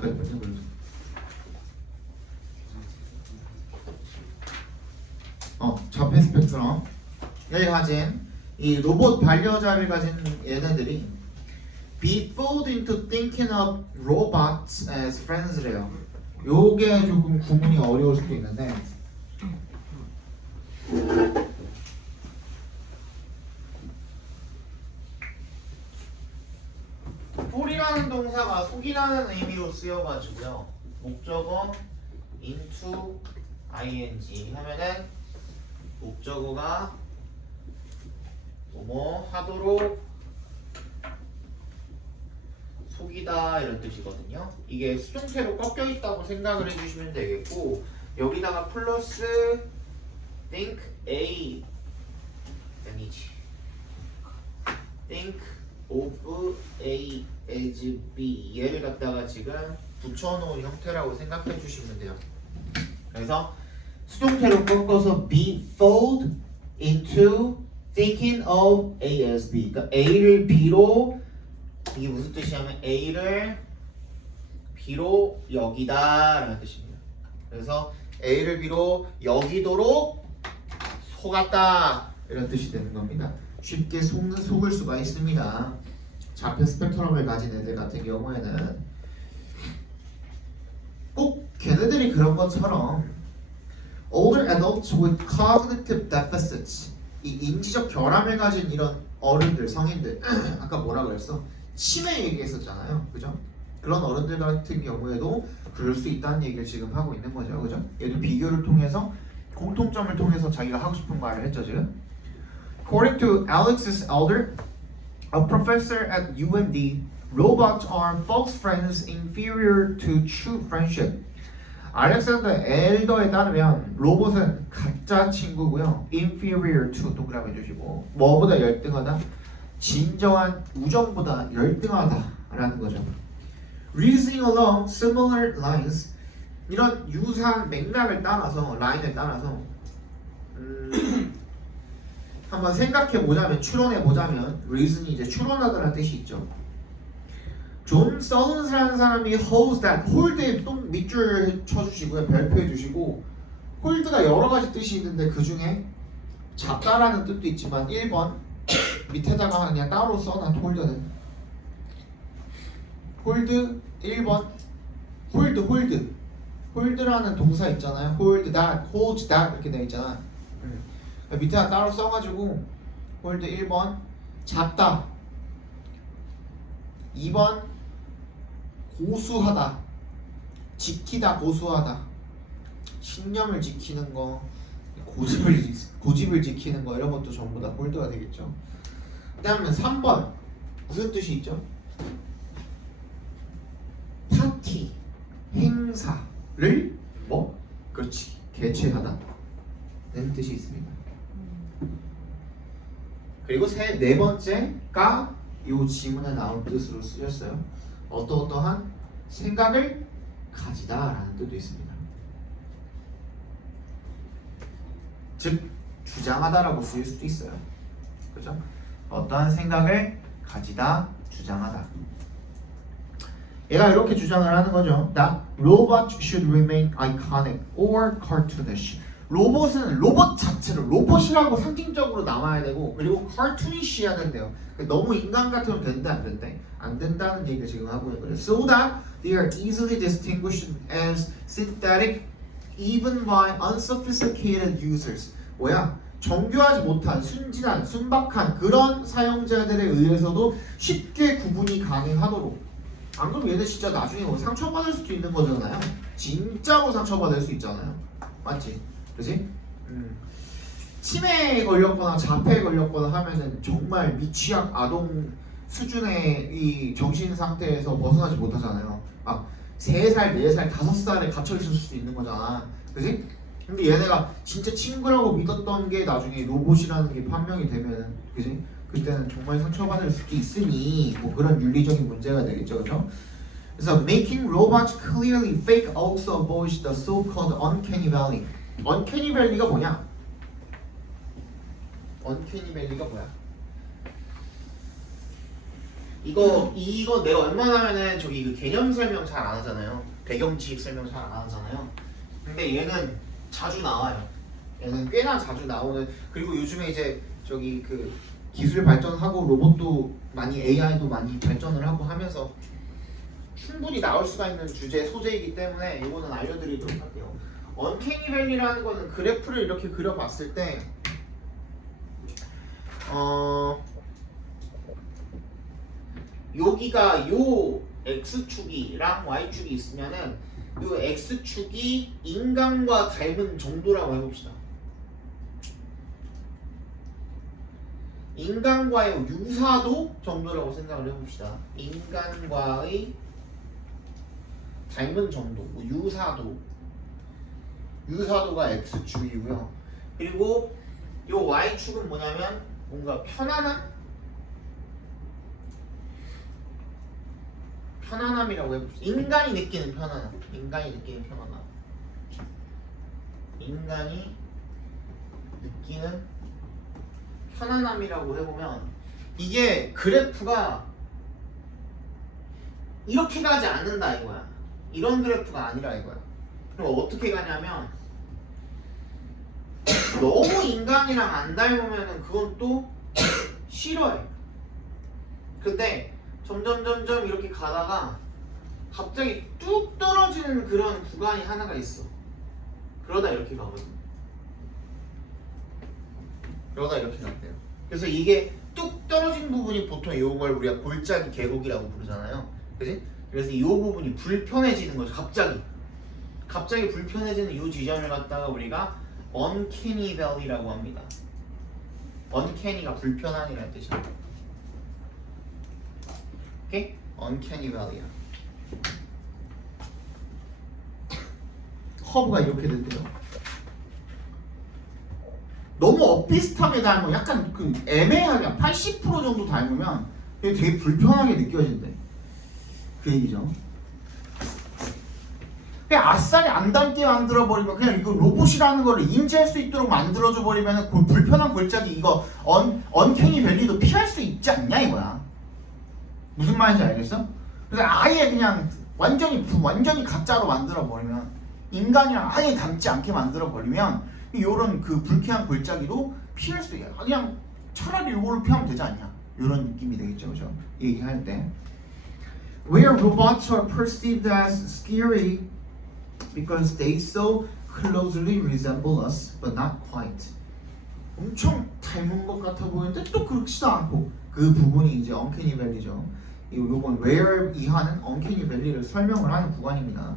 어디까지까지 그래서 자폐 스펙트럼 을 가진 이 로봇 반려자를 가진 얘네들이 be fooled into thinking of robots as friends래요. 요게 조금 구분이 어려울 수도 있는데 fool이라는 동사가 속이라는 의미로 쓰여가지고요. 목적어 into ing 하면은 목적어가 뭐뭐 하도록 속이다 이런 뜻이거든요. 이게 수동태로 꺾여 있다고 생각을 해주시면 되겠고 여기다가 플러스 think A 아니지 think of A as B 얘를 갖다가 지금 붙여놓은 형태라고 생각해 주시면 돼요. 그래서 수동태로 꺾어서 be fooled into thinking of A as B. 그러니까 A를 B로 이게 무슨 뜻이냐면 A를 B로 여기다 라는 뜻입니다. 그래서 A를 B로 여기도록 속았다 이런 뜻이 되는 겁니다. 쉽게 속을 수가 있습니다. 자폐 스펙트럼을 가진 애들 같은 경우에는 꼭 걔네들이 그런 것처럼 older adults with cognitive deficits 이 인지적 결함을 가진 이런 어른들, 성인들 아까 뭐라 그랬어? 치매 얘기했었잖아요. 그죠? 그런 어른들 같은 경우에도 그럴 수 있다는 얘기를 지금 하고 있는 거죠. 그죠? 얘도 비교를 통해서 공통점을 통해서 자기가 하고 싶은 말을 했죠 지금. According to Alex's elder, a professor at UMD, robots are false friends inferior to true friendship. 알렉산더 엘더에 따르면 로봇은 가짜 친구고요. inferior to 동그라미 주시고 뭐보다 열등하다? 진정한 우정보다 열등하다라는 거죠. Reasoning along similar lines 이런 유사한 맥락을 따라서 라인을 따라서 한번 생각해 보자면 추론해 보자면 reason이 이제 추론하다라는 뜻이 있죠. 존 서든스라는 사람이 holds that hold에 또 밑줄 쳐주시고요. 별표해 주시고 hold가 여러 가지 뜻이 있는데 그 중에 잡다라는 뜻도 있지만 1번 밑에다가 그냥 따로 써놔 홀드는 홀드 1번 홀드라는 동사 있잖아요. hold that, hold that 이렇게 되어 있잖아. 밑에다 따로 써가지고 홀드 1번 잡다 2번 고수하다 지키다 고수하다 신념을 지키는 거 고집을 지키는 거 이런 것도 전부 다 홀드가 되겠죠. 그 다음에 3번 무슨 뜻이 있죠? 파티 행사를 뭐? 그렇지 개최하다 는 뜻이 있습니다. 그리고 네 번째가 이 지문에 나온 뜻으로 쓰였어요. 어떠한 생각을 가지다 라는 뜻도 있습니다. 즉 주장하다라고 쓰일 수도 있어요. 그죠? 어떠한 생각을 가지다, 주장하다. 얘가 이렇게 주장을 하는 거죠. That robots should remain iconic or cartoonish. 로봇은 로봇 자체로 로봇이라고 상징적으로 남아야 되고 그리고 cartoonish해야 된대요. 너무 인간 같으면 된다 안 된대? 안 된다는 얘기를 지금 하고 있는 거예요. So that they are easily distinguished as synthetic even by unsophisticated users. 뭐야? 정교하지 못한, 순진한, 순박한 그런 사용자들에 의해서도 쉽게 구분이 가능하도록. 안 그러면 얘네 진짜 나중에 뭐 상처받을 수도 있는 거잖아요. 진짜로 상처받을 수 있잖아요. 맞지? 그지? 치매에 걸렸거나 자폐에 걸렸거나 하면은 정말 미취학 아동 수준의 이 정신 상태에서 벗어나지 못하잖아요. 막 3살, 4살, 5살에 갇혀 있을 수도 있는 거잖아. 그지? 근데 얘네가 진짜 친구라고 믿었던 게 나중에 로봇이라는 게 판명이 되면은, 그지? 그때는 정말 상처받을 수도 있으니 뭐 그런 윤리적인 문제가 되겠죠, 그죠? 그래서 making robots clearly fake also avoids the so-called uncanny valley. uncanny valley가 뭐냐? uncanny valley가 뭐야? 이거 내가 웬만하면은 저기 그 개념 설명 잘 안 하잖아요. 배경 지식 설명 잘 안 하잖아요. 근데 얘는 자주 나와요. 얘는 꽤나 자주 나오는. 그리고 요즘에 이제 저기 그 기술 발전하고 로봇도 많이 AI도 많이 발전을 하고 하면서 충분히 나올 수가 있는 주제 소재이기 때문에 이거는 알려드리도록 할게요. 언캐니 밸리라는 거는 그래프를 이렇게 그려봤을 때 여기가 요 x축이랑 y축이 있으면은 요 x축이 인간과 닮은 정도라고 해봅시다. 인간과의 유사도 정도라고 생각을 해봅시다. 인간과의 닮은 정도, 유사도가 x축이고요. 그리고 요 y축은 뭐냐면 뭔가 편안함이라고 해봅시다. 인간이 느끼는 편안함. 인간이 느끼는 편안함이라고 해보면 이게 그래프가 이렇게 가지 않는다 이거야. 이런 그래프가 아니라 이거야. 그럼 어떻게 가냐면 너무 인간이랑 안 닮으면은 그건 또 싫어해. 근데 점점 이렇게 가다가 갑자기 뚝 떨어지는 그런 구간이 하나가 있어. 그러다 이렇게 가거든. 그러다 이렇게 간대요. 그래서 이게 뚝 떨어진 부분이 보통 이걸 우리가 골짜기 계곡이라고 부르잖아요. 그지? 그래서 이 부분이 불편해지는 거죠. 갑자기 불편해지는 이 지점을 갖다가 우리가 uncanny valley라고 합니다. uncanny가 불편함이라는 뜻이야. 오케이? uncanny valley야. 커브가 이렇게 된대요. 너무 엇비슷하게 닮으면 약간 그 애매하게 80% 정도 닮으면 이게 되게 불편하게 느껴진대. 그 얘기죠. 그냥 아싸리 안 닮게 만들어버리면 그냥 이거 로봇이라는 거를 인지할 수 있도록 만들어줘 버리면 그 불편한 골짜기 이거 언캐니 밸리도 피할 수 있지 않냐 이거야. 무슨 말인지 알겠어? 그래서 아예 그냥 완전히 가짜로 만들어버리면 인간이랑 아예 닮지 않게 만들어버리면 요런 그 불쾌한 골짜기도 피할 수 있어요. 그냥 차라리 요거를 피하면 되지 않냐 요런 느낌이 되겠죠. 그죠? 얘기할 때 Where robots are perceived as scary because they so closely resemble us but not quite. 엄청 닮은 것 같아 보이는데 또 그렇지도 않고 그 부분이 이제 언캐니 밸리죠. 요건 where 이하는 언캐니 밸리를 설명을 하는 구간입니다.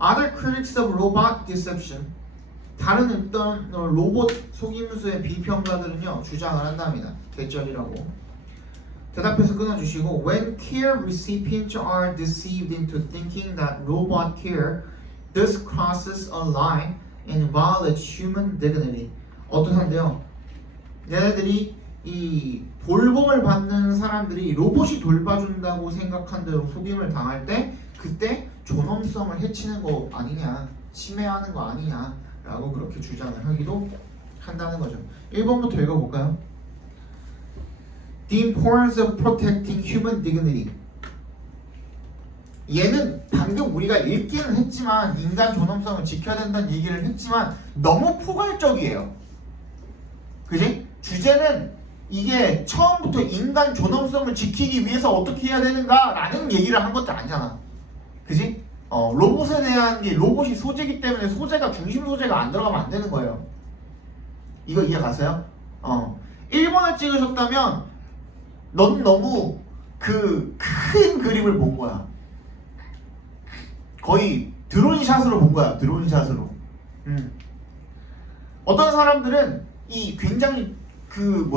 Other critics of robot deception. 다른 어떤 로봇 속임수의 비평가들은요 주장을 한답니다. 개쩔이라고. 대답해서 끊어주시고 When care recipients are deceived into thinking that robot care thus crosses a line and violates human dignity. 어떠한데요? 얘네들이 이 돌봄을 받는 사람들이 로봇이 돌봐준다고 생각한 대로 속임을 당할 때 그때 존엄성을 해치는 거 아니냐, 침해하는 거 아니냐 라고 그렇게 주장을 하기도 한다는 거죠. 1번부터 읽어볼까요? The importance of protecting human dignity. 얘는 방금 우리가 읽기는 했지만 인간 존엄성을 지켜야 된다는 얘기를 했지만 너무 포괄적이에요. 그지? 주제는 이게 처음부터 인간 존엄성을 지키기 위해서 어떻게 해야 되는가 라는 얘기를 한 것도 아니잖아. 그지? 로봇에 대한 게 로봇이 소재이기 때문에 소재가 중심 소재가 안 들어가면 안 되는 거예요. 이거 이해 갔어요? 1번을 찍으셨다면 넌 너무 그 큰 그림을 본 거야. 거의 드론샷으로 본 거야. 드론샷으로. 어떤 사람들은 이 굉장히 그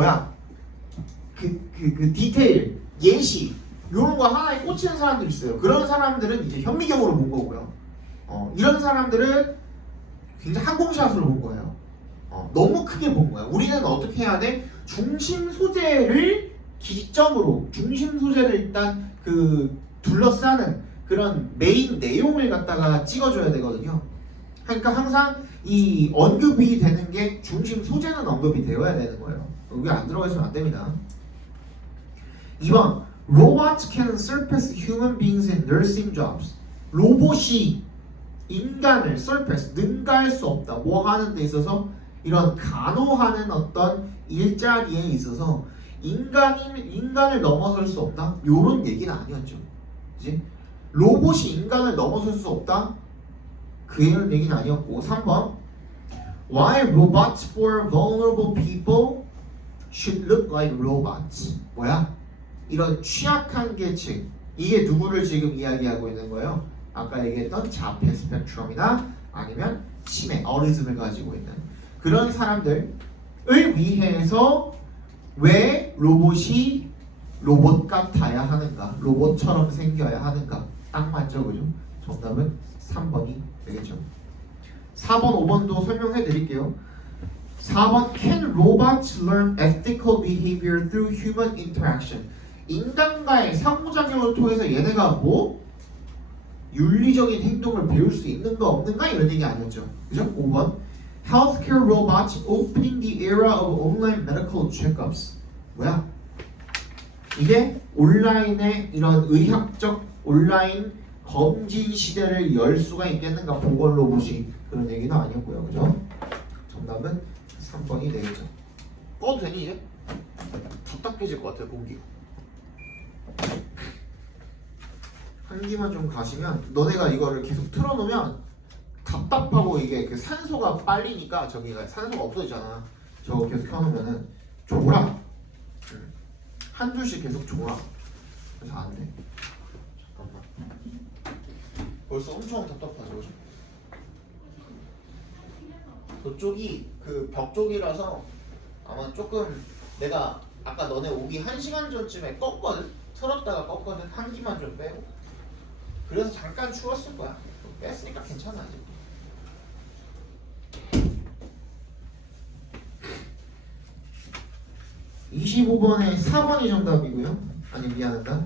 디테일, 예시 이런 거 하나에 꽂히는 사람들이 있어요. 그런 사람들은 이제 현미경으로 본 거고요. 이런 사람들은 굉장히 항공샷으로 본 거예요. 너무 크게 본 거야. 우리는 어떻게 해야 돼? 중심 소재를 기점으로 중심 소재를 일단 그 둘러싸는 그런 메인 내용을 갖다가 찍어줘야 되거든요. 그러니까 항상 이 언급이 되는 게 중심 소재는 언급이 되어야 되는 거예요. 여기 안 들어가 있으면 안 됩니다. 2번 Robots can surpass human beings in nursing jobs. 로봇이 인간을 surpass, 능가할 수 없다. 뭐 하는 데 있어서? 이런 간호하는 어떤 일자리에 있어서 인간을 넘어설 수 없다. 요런 얘기는 아니었죠. 그치? 로봇이 인간을 넘어설 수 없다. 그런 얘기는 아니었고. 3번 Why robots for vulnerable people should look like robots. 뭐야? 이런 취약한 계층. 이게 누구를 지금 이야기하고 있는 거예요? 아까 얘기했던 자폐 스펙트럼이나 아니면 치매, 어리즘을 가지고 있는 그런 사람들을 위해서 왜 로봇이 로봇 같아야 하는가? 로봇처럼 생겨야 하는가? 딱 맞죠, 그죠? 정답은 3번이 되겠죠. 4번, 5번도 설명해 드릴게요. 4번 Can robots learn ethical behavior through human interaction? 인간과의 상호작용을 통해서 얘네가 뭐? 윤리적인 행동을 배울 수 있는가 없는가? 이런 얘기 아니었죠. 그죠? 5번 Healthcare robots opening the era of online medical checkups. 뭐야? 이게 온라인의 이런 의학적 온라인 검진 시대를 열 수가 있겠는가? 보건 로봇이 그런 얘기는 아니었고요. 그죠? 정답은 3번이 되겠죠. 꺼도 되니 이제? 답답해질 것 같아요. 공기가. 한기만 좀 가시면 너네가 이거를 계속 틀어놓으면 답답하고 이게 그 산소가 빨리니까 저기가 산소가 없어지잖아. 저거 계속 켜놓으면은 졸아. 한 줄씩 계속 졸아. 그래서 안 돼. 잠깐만. 벌써 엄청 답답하죠, 그죠? 저쪽이 그 벽 쪽이라서 아마 조금 내가 아까 너네 오기 1시간 전쯤에 껐거든? 틀었다가 껐거든? 한기만 좀 빼고 그래서 잠깐 추웠을 거야. 뺐으니까 괜찮아 아직. 25번에 4번이 정답이고요. 아니 미안하다.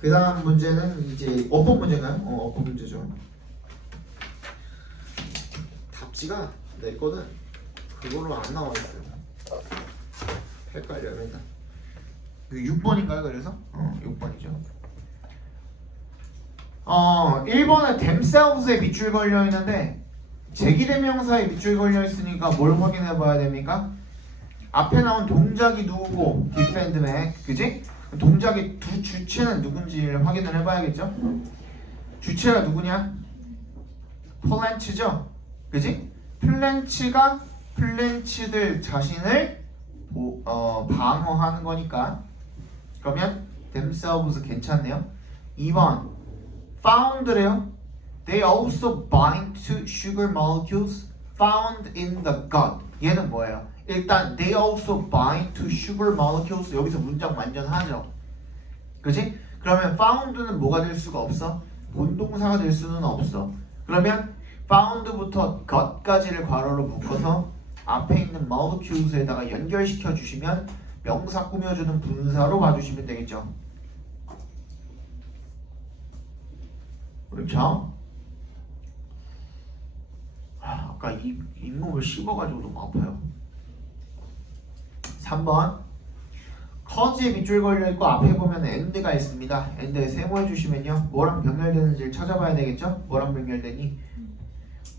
그 다음 문제는 이제 어법 문제인가요? 어법 문제죠. 답지가 내 거는 그걸로 안 나와 있어요. 헷갈려요 일단. 6번인가요 그래서? 6번이죠. 1번에 themselves에 밑줄 걸려 있는데 제기대명사에 밑줄 걸려 있으니까 뭘 확인해 봐야 됩니까? 앞에 나온 동작이 누구고 defend me, 그지? 동작의 두 주체는 누군지를 확인을 해봐야겠죠? 주체가 누구냐? 플랜츠죠? 그지? 플랜츠가 플랜츠들 자신을 방어하는 거니까 그러면 themselves 괜찮네요. 2번 found래요. They also bind to sugar molecules found in the gut. 얘는 뭐예요? 일단 they also bind to sugar molecules. 여기서 문장 완전하죠. 그치? 그러면 found는 뭐가 될 수가 없어? 본동사가 될 수는 없어. 그러면 found부터 gut까지를 괄호로 묶어서 앞에 있는 molecules에다가 연결시켜 주시면 명사 꾸며주는 분사로 봐주시면 되겠죠. 그렇죠? 아까 잇몸을 씹어가지고 너무 아파요. 3번 cause에 밑줄 걸려있고 앞에 보면 and가 있습니다. and에 세모해 주시면요 뭐랑 병렬되는지를 찾아봐야 되겠죠? 뭐랑 병렬되니?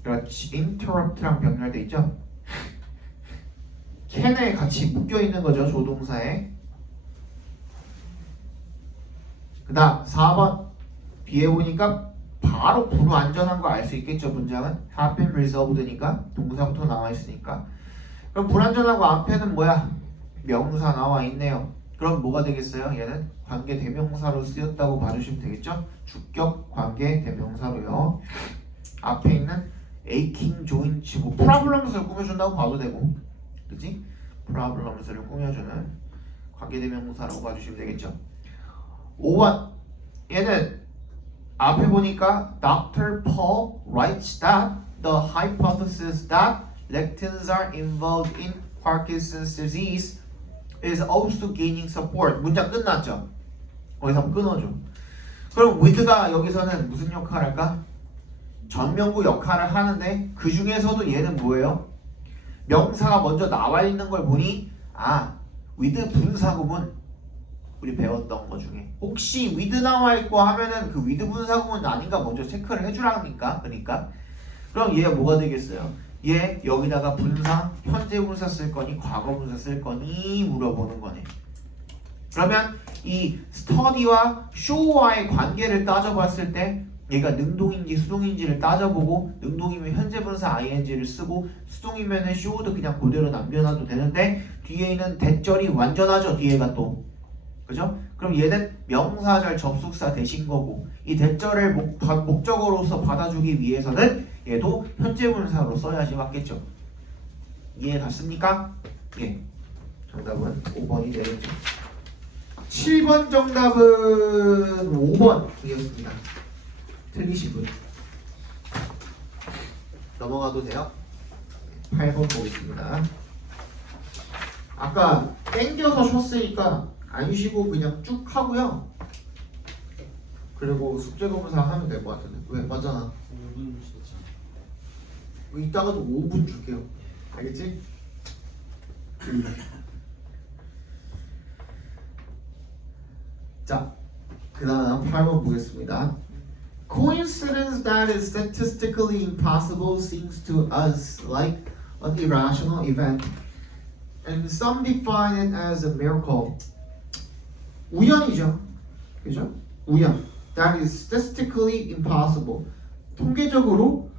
그렇지, interrupt랑 병렬돼 있죠? can에 같이 묶여있는 거죠, 조동사에. 그 다음 4번 뒤에 보니까 바로 불완전한 거 알 수 있겠죠. 문장은 have been resolved니까 동사부터 나와 있으니까. 그럼 불완전하고 앞에는 뭐야? 명사 나와 있네요. 그럼 뭐가 되겠어요? 얘는 관계 대명사로 쓰였다고 봐주시면 되겠죠? 주격 관계 대명사로요. 앞에 있는 aching joints 뭐 problems를 꾸며준다고 봐도 되고, 그치? problems를 꾸며주는 관계 대명사라고 봐주시면 되겠죠. 5번 얘는 앞에 보니까 Dr. Paul writes that the hypothesis that lectins are involved in Parkinson's disease is also gaining support. 문장 끝났죠? 거기서 한번 끊어줘. 그럼 with가 여기서는 무슨 역할을 할까? 전명구 역할을 하는데 그 중에서도 얘는 뭐예요? 명사가 먼저 나와 있는 걸 보니 with 분사 구문 우리 배웠던 거 중에. 혹시 with 나와 있고 하면은 그 with 분사구문 아닌가 먼저 체크를 해주라니까. 그러니까 그럼 얘 뭐가 되겠어요? 얘 여기다가 분사, 현재 분사 쓸 거니 과거 분사 쓸 거니 물어보는 거네. 그러면 이 study와 show와의 관계를 따져봤을 때 얘가 능동인지 수동인지를 따져보고 능동이면 현재 분사 ing를 쓰고 수동이면 show도 그냥 그대로 남겨놔도 되는데 뒤에 있는 대절이 완전하죠. 뒤에가 또 그죠? 그럼 얘는 명사절 접속사 대신 거고 이 대절을 목적어로서 받아주기 위해서는 얘도 현재 분사로 써야지 맞겠죠? 이해 갔습니까? 예. 정답은 5번이 되겠죠. 7번 정답은 5번이었습니다. 틀리신 분 넘어가도 돼요? 8번 보겠습니다. 아까 땡겨서 쉬었으니까 안 쉬고 그냥 쭉 하고요. 그리고 숙제 검사 하면 될 것 같은데. 왜? 맞잖아. 5분 쉬었잖아. 이따가도 5분 줄게요. 알겠지? 자, 그 다음 8번 보겠습니다. Coincidence that is statistically impossible seems to us like an irrational event, and some define it as a miracle. 우연이죠, 그죠? 우연. That is statistically impossible. 통계적으로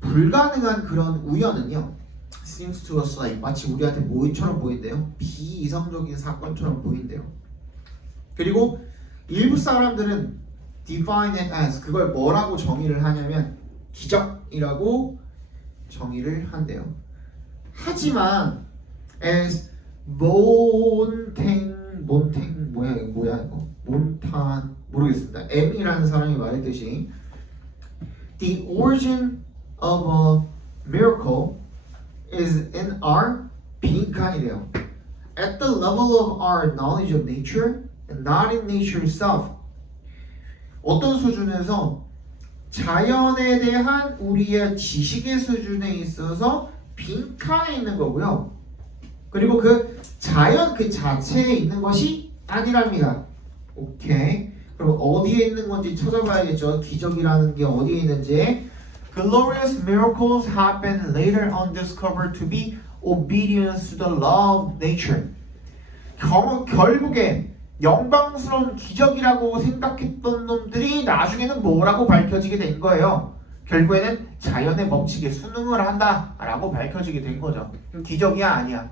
불가능한 그런 우연은요. Seems to us like 마치 우리한테 모의처럼 보인대요. 비이성적인 사건처럼 보인대요. 그리고 일부 사람들은 define it as 그걸 뭐라고 정의를 하냐면 기적이라고 정의를 한대요. 하지만 as 뭐야 이거 몬탄 모르겠습니다. M이라는 사람이 말했듯이 the origin of a miracle is in our 빈칸이래요. At the level of our knowledge of nature and not in nature itself. 어떤 수준에서 자연에 대한 우리의 지식의 수준에 있어서 빈칸에 있는 거고요. 그리고 그 자연 그 자체에 있는 것이 아니랍니다. 오케이. 그럼 어디에 있는 건지 찾아봐야겠죠. 기적이라는 게 어디에 있는지. Glorious miracles happen later on discovered to be obedience to the law of nature. 결국에 영광스러운 기적이라고 생각했던 놈들이 나중에는 뭐라고 밝혀지게 된 거예요. 결국에는 자연의 법칙에 순응을 한다라고 밝혀지게 된 거죠. 그럼 기적이야 아니야?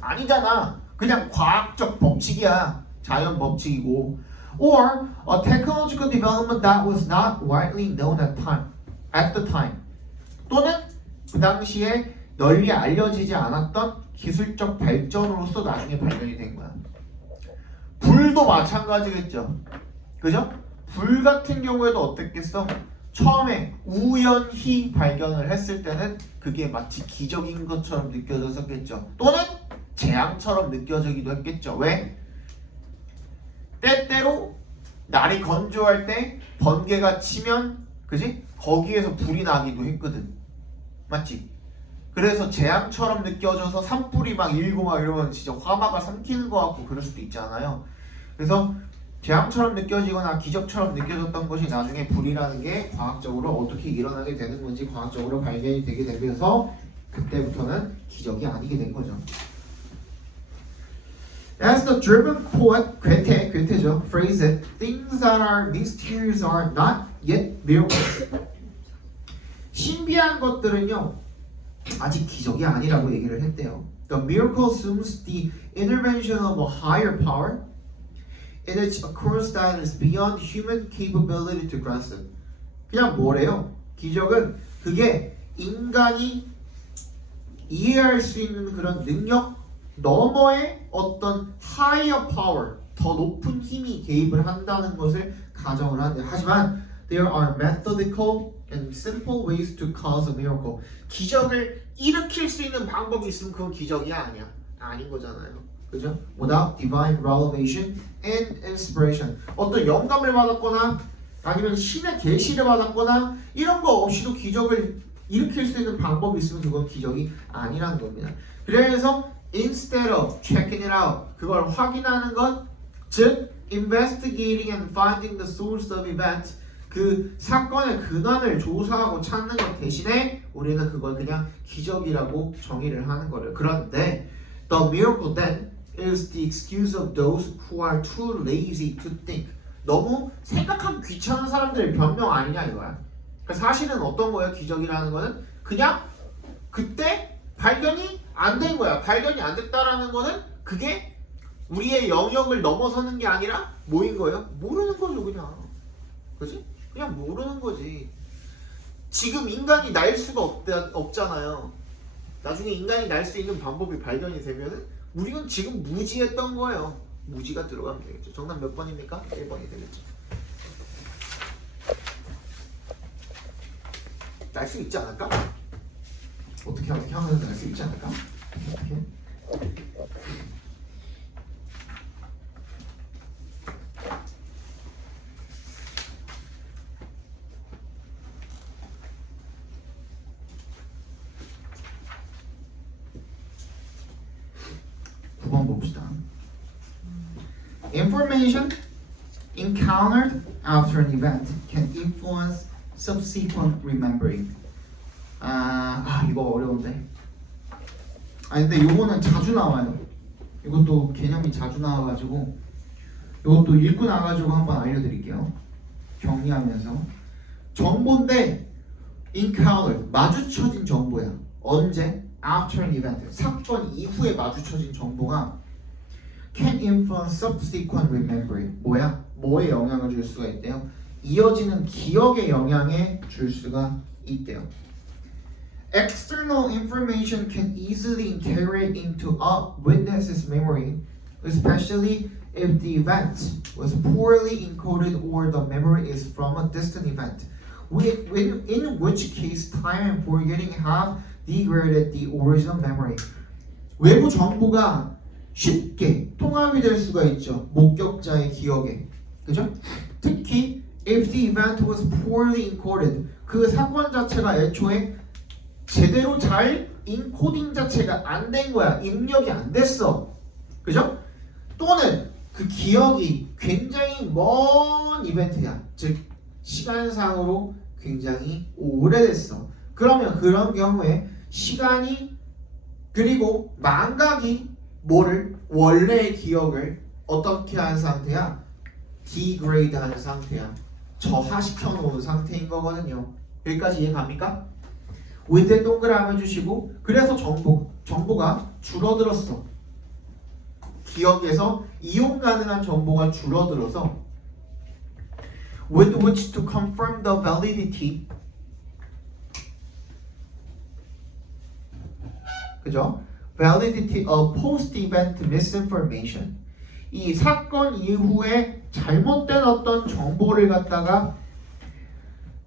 아니잖아. 그냥 과학적 법칙이야. 자연 법칙이고. Or a technological development that was not widely known at the time. 또는 그 당시에 널리 알려지지 않았던 기술적 발전으로서 나중에 발견이 된 거야. 불도 마찬가지겠죠. 그죠? 불 같은 경우에도 어땠겠어? 처음에 우연히 발견을 했을 때는 그게 마치 기적인 것처럼 느껴졌었겠죠. 또는 재앙처럼 느껴지기도 했겠죠. 왜? 때때로 날이 건조할 때 번개가 치면 그지? 거기에서 불이 나기도 했거든. 맞지? 그래서 재앙처럼 느껴져서 산불이 막 일고 막 이러면 진짜 화마가 삼키는 것 같고 그럴 수도 있잖아요. 그래서 재앙처럼 느껴지거나 기적처럼 느껴졌던 것이 나중에 불이라는 게 과학적으로 어떻게 일어나게 되는 건지 과학적으로 발견이 되게 되면서 그때부터는 기적이 아니게 된 거죠. As the German poet 괴테죠. phrase it, things that are mysterious are not yet miracles. 신비한 것들은요 아직 기적이 아니라고 얘기를 했대요. The miracle assumes the intervention of a higher power in its occurrence that is beyond human capability to grasp it. 그냥 뭐래요? 기적은 그게 인간이 이해할 수 있는 그런 능력 너머의 어떤 higher power, 더 높은 힘이 개입을 한다는 것을 가정을 하는데 하지만 there are methodical and simple ways to cause a miracle. 기적을 일으킬 수 있는 방법이 있으면 그건 기적이 아니야. 아닌 거잖아요. 그죠? Without divine revelation and inspiration. 어떤 영감을 받았거나 아니면 신의 계시를 받았거나 이런 거 없이도 기적을 일으킬 수 있는 방법이 있으면 그건 기적이 아니라는 겁니다. 그래서 instead of checking it out, 그걸 확인하는 것 즉 investigating and finding the source of event 그 사건의 근원을 조사하고 찾는 것 대신에 우리는 그걸 그냥 기적이라고 정의를 하는 거예요. 그런데 the miracle then is the excuse of those who are too lazy to think. 너무 생각하기 귀찮은 사람들의 변명 아니냐 이거야. 그러니까 사실은 어떤 거예요? 기적이라는 거는 그냥 그때 발견이 안 된 거야. 발견이 안 됐다라는 거는 그게 우리의 영역을 넘어서는 게 아니라 뭐인 거예요? 모르는 거죠 그냥. 그지? 그냥 모르는 거지. 지금 인간이 날 수가 없잖아요. 나중에 인간이 날 수 있는 방법이 발견이 되면은 우리는 지금 무지했던 거예요. 무지가 들어가면 되겠죠. 정답 몇 번입니까? 1번이 되겠죠. 날 수 있지 않을까? 어떻게 하면 날 수 있지 않을까? 어떻게? 9번 봅시다. Information encountered after an event can influence subsequent remembering. 이거 어려운데. 근데 요거는 자주 나와요. 이것도 개념이 자주 나와가지고 이것도 읽고 나가지고 한번 알려드릴게요. 정리하면서 정보인데 encounter 마주쳐진 정보야. 언제? After an event 사건 이후에 마주쳐진 정보가 can influence subsequent remembering 뭐에 영향을 줄 수가 있대요? 이어지는 기억에 영향을 줄 수가 있대요. External information can easily integrate into a witness's memory, especially if the event was poorly encoded or the memory is from a distant event, in which case time and forgetting have degraded the original memory. 외부 정보가 쉽게 통합이 될 수가 있죠. 목격자의 기억에. 그죠? 특히 if the event was poorly encoded 그 사건 자체가 애초에 제대로 잘 인코딩 자체가 안 된 거야. 입력이 안 됐어. 그죠? 또는 그 기억이 굉장히 먼 이벤트야. 즉 시간상으로 굉장히 오래됐어. 그러면 그런 경우에 시간이 그리고 망각이 뭐를 원래의 기억을 어떻게 한 상태야? degrade 하는 상태야. 저하시켜 놓은 상태인 거거든요. 여기까지 이해 갑니까? with 동그라미 해주시고 그래서 정보가 줄어들었어. 기억에서 이용 가능한 정보가 줄어들어서 with which to confirm the validity 그죠? validity of post-event misinformation 이 사건 이후에 잘못된 어떤 정보를 갖다가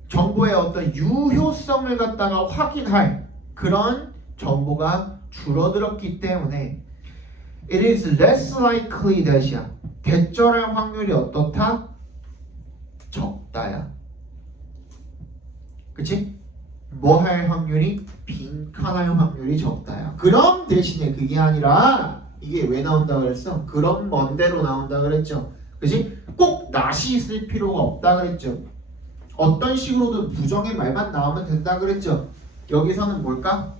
정보의 어떤 유효성을 갖다가 확인할 그런 정보가 줄어들었기 때문에 it is less likely that이야. 대절할 확률이 어떻다? 적다야. 그치? 뭐 할 확률이? 빈칸할 확률이 적다야. 그럼 대신에 그게 아니라 이게 왜 나온다 그랬어? 그런 먼데로 나온다 그랬죠. 그치? 꼭 낫이 있을 필요가 없다 그랬죠. 어떤 식으로든 부정의 말만 나오면 된다 그랬죠. 여기서는 뭘까?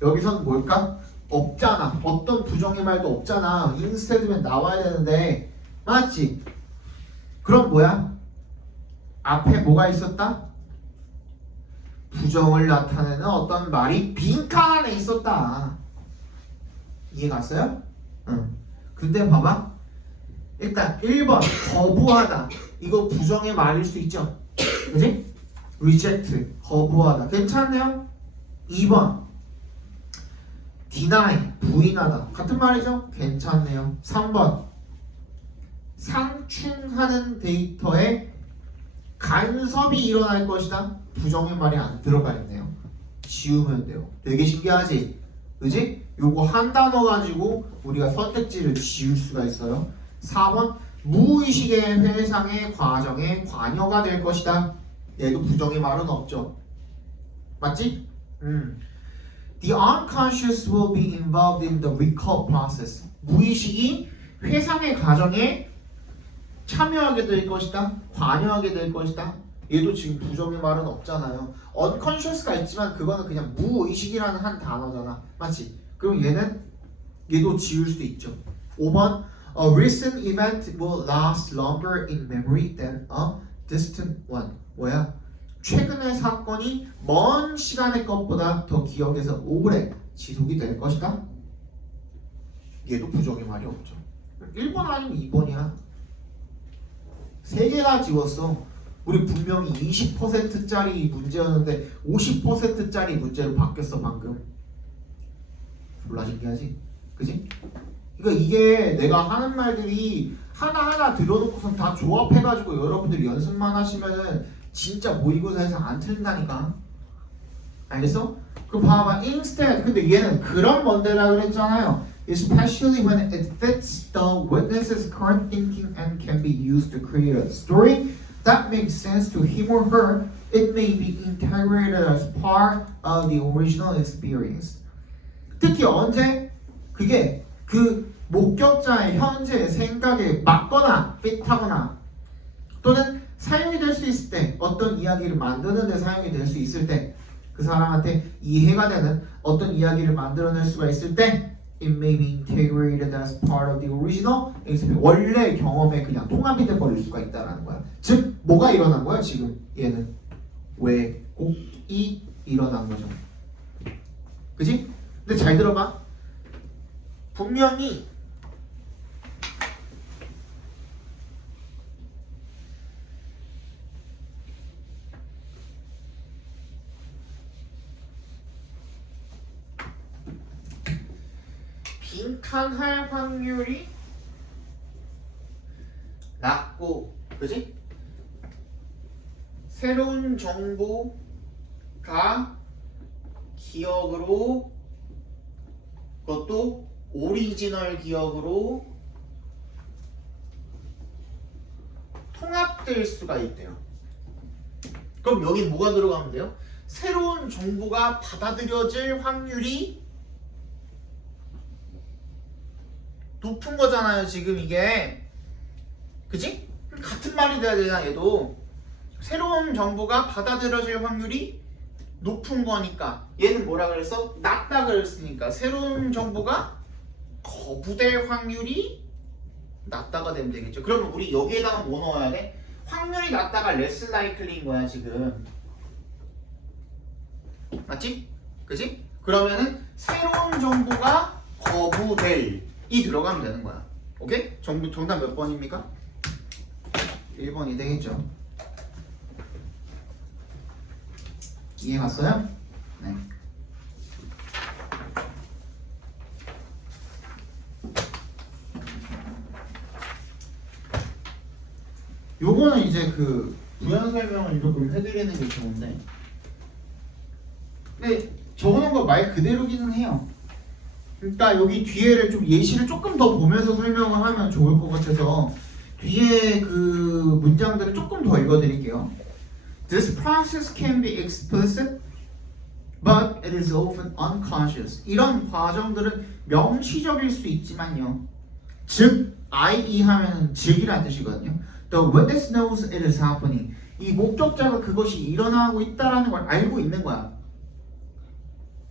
여기서는 뭘까? 없잖아. 어떤 부정의 말도 없잖아. instead면 나와야 되는데 맞지? 그럼 뭐야? 앞에 뭐가 있었다? 부정을 나타내는 어떤 말이 빈칸 안에 있었다. 이해 갔어요? 응. 근데 봐봐. 일단 1번 거부하다. 이거 부정의 말일 수 있죠. 그지? reject 거부하다. 괜찮네요. 2번 deny 부인하다. 같은 말이죠. 괜찮네요. 3번 상충하는 데이터에 간섭이 일어날 것이다. 부정의 말이 안 들어가 있네요. 지우면 돼요. 되게 신기하지? 그지? 요거 한 단어 가지고 우리가 선택지를 지울 수가 있어요. 4번 무의식의 회상의 과정에 관여가 될 것이다. 얘도 부정의 말은 없죠. 맞지? The unconscious will be involved in the recall process. 무의식이 회상의 과정에 참여하게 될 것이다. 관여하게 될 것이다. 얘도 지금 부정의 말은 없잖아요. unconscious가 있지만 그거는 그냥 무의식이라는 한 단어잖아. 맞지? 그럼 얘도 지울 수 있죠. 5번 A recent event will last longer in memory than a distant one. 뭐야? 최근의 사건이 먼 시간의 것보다 더 기억에서 오래 지속이 될 것이다. 얘도 부정의 말이 없죠. 1번 아니면 2번이야. 3개 다 지웠어. 우리 분명히 20%짜리 문제였는데 50%짜리 문제로 바뀌었어 방금. 졸라 신기하지? 그지? 그러니까 이게 내가 하는 말들이 하나하나 들어놓고선 다 조합해가지고 여러분들이 연습만 하시면은 진짜 모의고사에서 안 틀린다니까. 알겠어? 그럼 봐봐. Instead, 근데 얘는 그런 뭔데라 그랬잖아요. Especially when it fits the witness's current thinking and can be used to create a story that makes sense to him or her, it may be integrated as part of the original experience. 특히 언제? 그게 그 목격자의 현재 생각에 맞거나 핏하거나 또는 사용이 될 수 있을 때, 어떤 이야기를 만드는 데 사용이 될 수 있을 때, 그 사람한테 이해가 되는 어떤 이야기를 만들어낼 수가 있을 때 it may be integrated as part of the original experience. 원래 경험에 그냥 통합이 돼버릴 수가 있다는 거야. 즉 뭐가 일어난 거야 지금 얘는? 왜곡이 일어난 거죠. 그지? 근데 잘 들어봐. 분명히 빈칸할 확률이 낮고, 그지? 새로운 정보가 기억으로, 그것도 오리지널 기억으로 통합될 수가 있대요. 그럼 여기 뭐가 들어가면 돼요? 새로운 정보가 받아들여질 확률이 높은 거잖아요 지금 이게. 그지? 같은 말이 돼야 되잖아 얘도. 새로운 정보가 받아들여질 확률이 높은 거니까 얘는 뭐라 그랬어? 낮다 그랬으니까 새로운 정보가 거부될 확률이 낮다가 되면 되겠죠. 그러면 우리 여기에다가 뭐 넣어야 돼? 확률이 낮다가 less likely인 거야 지금. 맞지? 그지? 그러면은 새로운 정보가 거부될 이 들어가면 되는 거야. 오케이? 정답 몇 번입니까? 1번이 되겠죠. 이해 갔어요? 네. 요거는 이제 그 부연 설명을 조금 해드리는 게 좋은데, 근데 적어놓은 거 말 그대로기는 해요. 그러니까 여기 뒤에를 좀 예시를 조금 더 보면서 설명을 하면 좋을 것 같아서 뒤에 그 문장들을 조금 더 읽어드릴게요. This process can be explicit, but it is often unconscious. 이런 과정들은 명시적일 수 있지만요. 즉, i.e. 하면은 즉이라는 뜻이거든요. The witness knows it is happening. 이 목격자가 그것이 일어나고 있다는 걸 알고 있는 거야.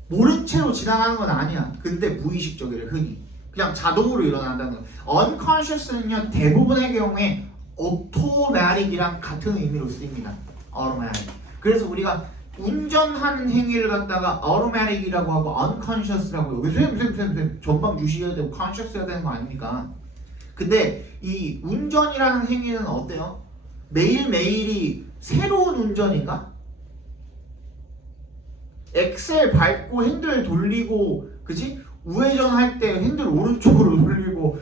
모른 채로 지나가는 건 아니야. 근데 무의식적이래 흔히. 그냥 자동으로 일어난다는 거야. unconscious는요 대부분의 경우에 automatic이랑 같은 의미로 쓰입니다. automatic. 그래서 우리가 운전하는 행위를 갖다가 automatic이라고 하고 unconscious라고 여기 쌤 전방 주시해야 되고 conscious 해야 되는 거 아닙니까? 근데 이 운전이라는 행위는 어때요? 매일매일이 새로운 운전인가? 엑셀 밟고 핸들 돌리고, 그지? 우회전 할 때 핸들 오른쪽으로 돌리고,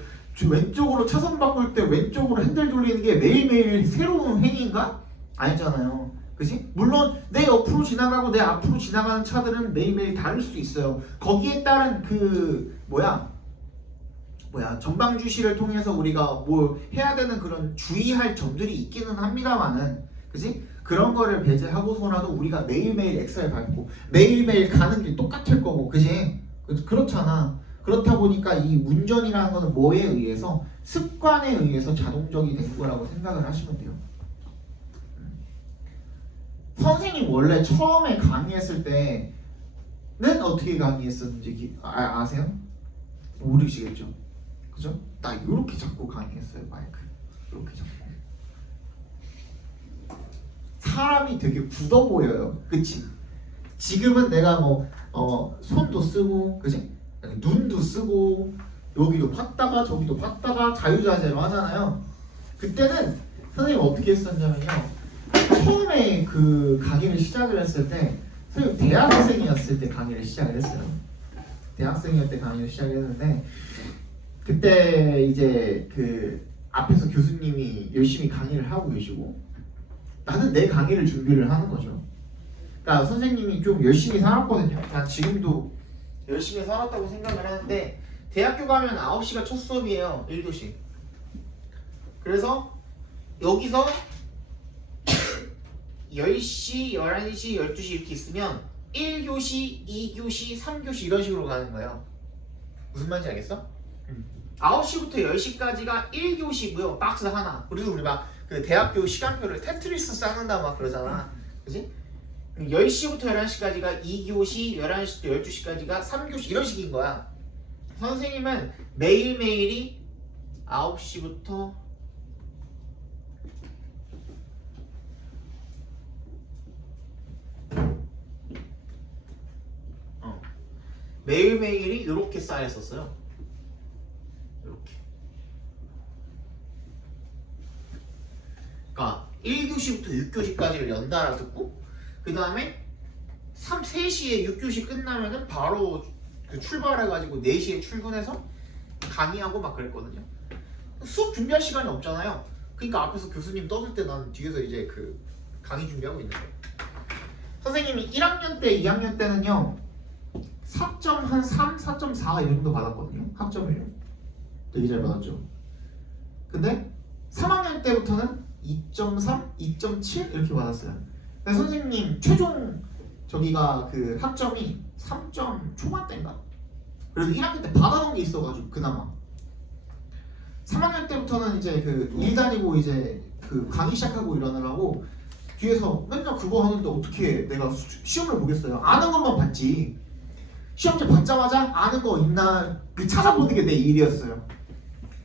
왼쪽으로 차선 바꿀 때 왼쪽으로 핸들 돌리는 게 매일매일 새로운 행위인가? 아니잖아요. 그지? 물론 내 옆으로 지나가고 내 앞으로 지나가는 차들은 매일매일 다를 수도 있어요. 거기에 따른 그 전방 주시를 통해서 우리가 뭐 해야 되는 그런 주의할 점들이 있기는 합니다만은, 그지? 그런 거를 배제하고서라도 우리가 매일매일 엑셀 밟고 매일매일 가는 길 똑같을 거고, 그지? 그렇잖아. 그렇다 보니까 이 운전이라는 거는 뭐에 의해서? 습관에 의해서 자동적이 된 거라고 생각을 하시면 돼요. 선생님 원래 처음에 강의했을 때는 어떻게 강의했었는지 아세요? 모르시겠죠? 그죠? 나 이렇게 잡고 강의했어요. 마이크 이렇게 잡고. 사람이 되게 굳어 보여요. 그치? 지금은 내가 손도 쓰고, 그치? 눈도 쓰고, 여기도 봤다가 저기도 봤다가 자유자재로 하잖아요. 그때는 선생님 어떻게 했었냐면요, 처음에 그 강의를 시작을 했을 때 선생님 대학생이었을 때 강의를 시작을 했어요. 대학생이었을 때 강의를 시작했는데, 그때 이제 그 앞에서 교수님이 열심히 강의를 하고 계시고 나는 내 강의를 준비를 하는 거죠. 그러니까 선생님이 좀 열심히 살았거든요. 난 지금도 열심히 살았다고 생각을 하는데, 대학교 가면 9시가 첫 수업이에요. 1교시. 그래서 여기서 10시, 11시, 12시 이렇게 있으면 1교시, 2교시, 3교시 이런 식으로 가는 거예요. 무슨 말인지 알겠어? 9시부터 10시까지가 1교시고요. 박스 하나. 그래서 우리 막 그 대학교 시간표를 테트리스 쌓는다 막 그러잖아. 그지? 10시부터 11시까지가 2교시, 11시부터 12시까지가 3교시 이런 식인 거야. 선생님은 매일매일이 9시부터 매일매일이 이렇게 쌓였었어요. 이렇게. 그러니까 1교시부터 6교시까지를 연달아 듣고, 그 다음에 3시에 6교시 끝나면은 바로 그 출발해가지고 4시에 출근해서 강의하고 막 그랬거든요. 수업 준비할 시간이 없잖아요. 그러니까 앞에서 교수님 떠들 때 나는 뒤에서 이제 그 강의 준비하고 있는 거예요. 선생님이 1학년 때, 2학년 때는요 4.3, 4.4 이 정도 받았거든요. 학점을요. 되게 잘 받았죠. 근데 3학년 때부터는 2.3, 2.7 이렇게 받았어요. 근데 선생님 최종 저기가 그 학점이 3점 초반대인가? 그래도 1학년 때 받아놓은 게 있어가지고 그나마. 3학년 때부터는 이제 그 일 다니고 이제 그 강의 시작하고 이러느라고 뒤에서 맨날 그거 하는데 어떻게 내가 시험을 보겠어요? 아는 것만 봤지. 시험지 받자마자 아는 거 있나 그 찾아보는 게 내 일이었어요.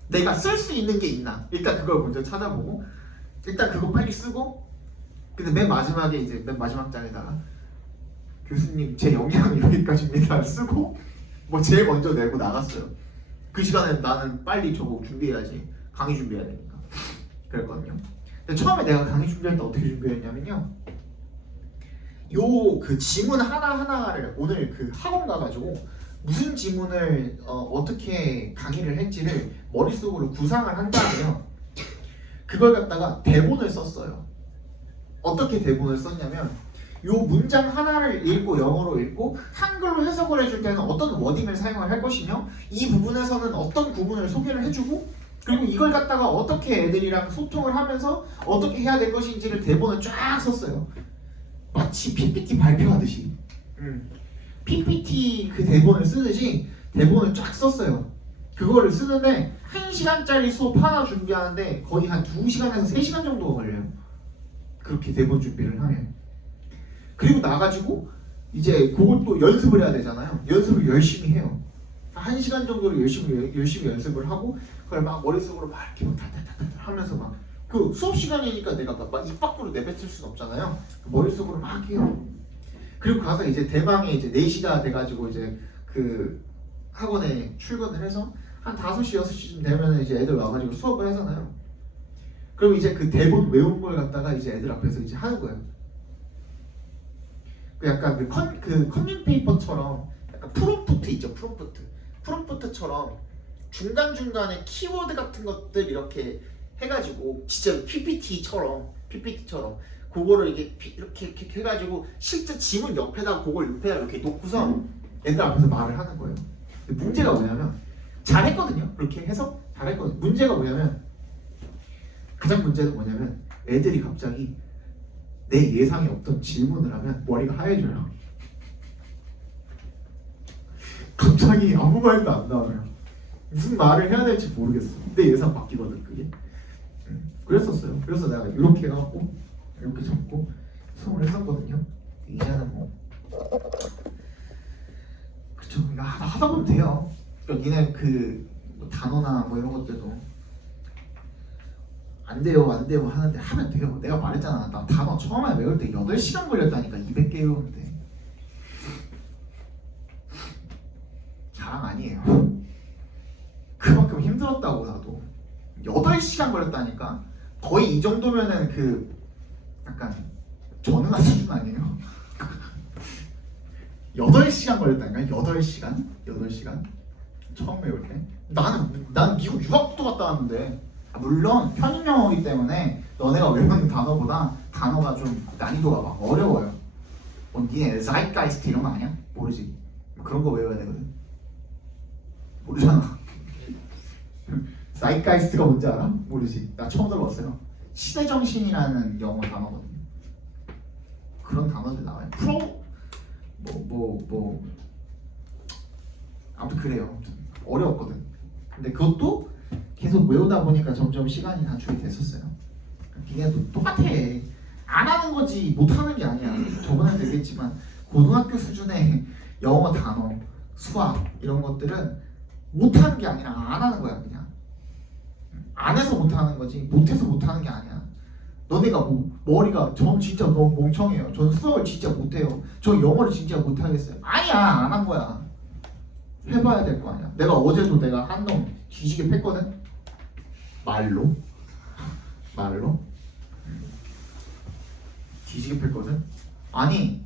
내가 쓸 수 있는 게 있나 일단 그걸 먼저 찾아보고, 일단 그거 빨리 쓰고, 근데 맨 마지막에 이제 맨 마지막 장에다가 교수님 제 역량은 여기까지입니다 쓰고 뭐 제일 먼저 내고 나갔어요. 그 시간에 나는 빨리 저거 준비해야지, 강의 준비해야 되니까. 그랬거든요. 근데 처음에 내가 강의 준비할 때 어떻게 준비했냐면요, 요 그 지문 하나하나를 오늘 그 학원 가가지고 무슨 지문을 어떻게 강의를 할지를 머릿속으로 구상을 한 다음에요, 그걸 갖다가 대본을 썼어요. 어떻게 대본을 썼냐면, 요 문장 하나를 읽고 영어로 읽고 한글로 해석을 해줄 때는 어떤 워딩을 사용을 할 것이며, 이 부분에서는 어떤 부분을 소개를 해주고, 그리고 이걸 갖다가 어떻게 애들이랑 소통을 하면서 어떻게 해야 될 것인지를 대본을 쫙 썼어요. 마치 PPT 발표하듯이. PPT 그 대본을 쓰듯이 대본을 쫙 썼어요. 그거를 쓰는데 1시간짜리 수업 하나 준비하는데 거의 한 2시간에서 3시간 정도가 걸려요. 그렇게 대본 준비를 하면. 그리고 나가지고 이제 그걸 또 연습을 해야 되잖아요. 연습을 열심히 해요. 1시간 정도를 열심히 연습을 하고, 그걸 막 머릿속으로 막 이렇게 막 다다다다 하면서 막, 그 수업 시간이니까 내가 막 입 밖으로 내뱉을 수는 없잖아요. 머릿속으로 막 해요. 그리고 가서 이제 대방에 이제 4시가 돼가지고 이제 그 학원에 출근을 해서 한 5시, 6시쯤 되면 이제 애들 와가지고 수업을 하잖아요. 그럼 이제 그 대본 외운 걸 갖다가 이제 애들 앞에서 이제 하는 거예요. 그 약간 그 커뮤니페이퍼처럼 약간 프롬프트 있죠, 프롬프트처럼 중간중간에 키워드 같은 것들 이렇게 해가지고 진짜 PPT처럼 그거를 이렇게 해가지고 실제 지문 옆에다가 그걸 옆에다 이렇게 놓고서 애들 앞에서 말을 하는 거예요. 문제가 뭐냐면, 잘했거든요. 그렇게 해서 잘했거든요. 문제가 뭐냐면, 가장 문제는 뭐냐면 애들이 갑자기 내 예상이 없던 질문을 하면 머리가 하얘져요. 갑자기 아무 말도 안 나와요. 무슨 말을 해야 될지 모르겠어. 내 예상 바뀌거든 그게. 그랬었어요. 그래서 내가 이렇게 해갖고 이렇게 잡고 수업을 했었거든요. 이제는 뭐 그쵸. 이거 하다 보면 돼요. 그러니까 니네 그뭐 단어나 뭐 이런 것들도 안 돼요 하는데 하면 돼요. 내가 말했잖아. 나 단어 처음에 외울 때 8시간 걸렸다니까. 200개 외우는데. 자랑 아니에요. 그만큼 힘들었다고. 나도 8시간 걸렸다니까. 거의 이 정도면은 그 약간 전능한 수준 아니에요? 8시간 걸렸다니까. 8시간 처음 외울 때. 나는 미국 유학도 갔다 왔는데, 물론 편입 영어이기 때문에 너네가 외우는 단어보다 단어가 좀 난이도가 막 어려워요. 니네 zeitgeist 이런 거 아니야? 모르지. 그런 거 외워야 되거든. 모르잖아. zeitgeist가 뭔지 알아? 모르지. 나 처음 들어봤어요. 시대정신이라는 영어 단어거든요. 그런 단어들 나와요. 아무튼 그래요. 어려웠거든. 근데 그것도 계속 외우다 보니까 점점 시간이 단축이 됐었어요. 그게 똑같아. 안 하는 거지 못 하는 게 아니야. 저번에도 얘기했지만 고등학교 수준의 영어 단어, 수학 이런 것들은 못 하는 게 아니라 안 하는 거야. 그냥 안 해서 못 하는 거지 못해서 못 하는 게 아니야. 너네가 뭐 머리가 전 진짜 너무 멍청해요. 전 수학을 진짜 못해요. 저 영어를 진짜 못하겠어요. 아니야, 안 한 거야. 해봐야 될 거 아니야. 내가 어제도 내가 한 놈 뒤지게 팼거든. 말로 뒤지게 팼거든. 아니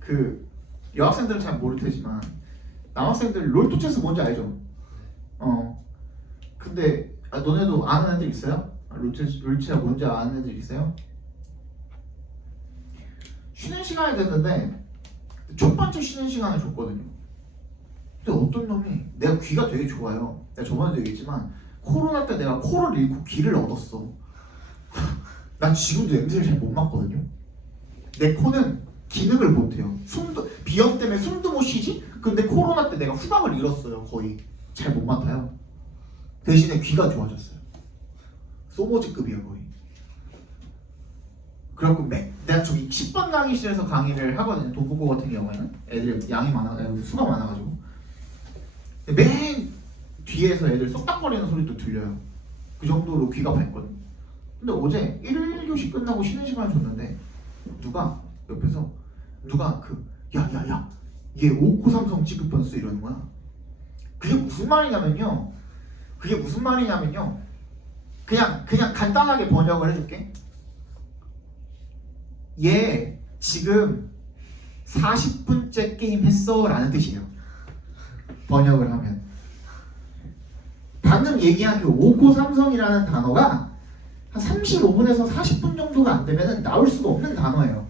그 여학생들은 잘 모를 테지만 남학생들 롤토체스 뭔지 알죠? 근데 너네도 아는 애들 있어요? 롤체가 뭔지 아는 애들 있어요? 쉬는 시간이 됐는데 첫 번째 쉬는 시간을 줬거든요. 근데 어떤 놈이, 내가 귀가 되게 좋아요. 내가 저번에도 얘기했지만 코로나 때 내가 코를 잃고 귀를 얻었어. 난 지금도 냄새를 잘 못 맡거든요. 내 코는 기능을 못해요. 비염 때문에 숨도 못 쉬지? 근데 코로나 때 내가 후각을 잃었어요. 거의 잘 못 맡아요. 대신에 귀가 좋아졌어요. 소모즈급이야 거의. 그래갖고 내가 저기 10번 강의실에서 강의를 하거든요. 동국고 같은 경우에는 애들 양이 수가 많아가지고 맨 뒤에서 애들 쏙닥거리는 소리도 들려요. 그 정도로 귀가 밝거든. 근데 어제 1교시 끝나고 쉬는 시간을 줬는데 누가 옆에서 야야야 얘 5코 삼성 취급했어 이러는 거야. 그게 무슨 말이냐면요. 그냥 간단하게 번역을 해줄게. 얘 지금 40분째 게임 했어 라는 뜻이에요. 번역을 하면. 방금 얘기한 그 5코 삼성이라는 단어가 한 35분에서 40분 정도가 안 되면 나올 수가 없는 단어예요.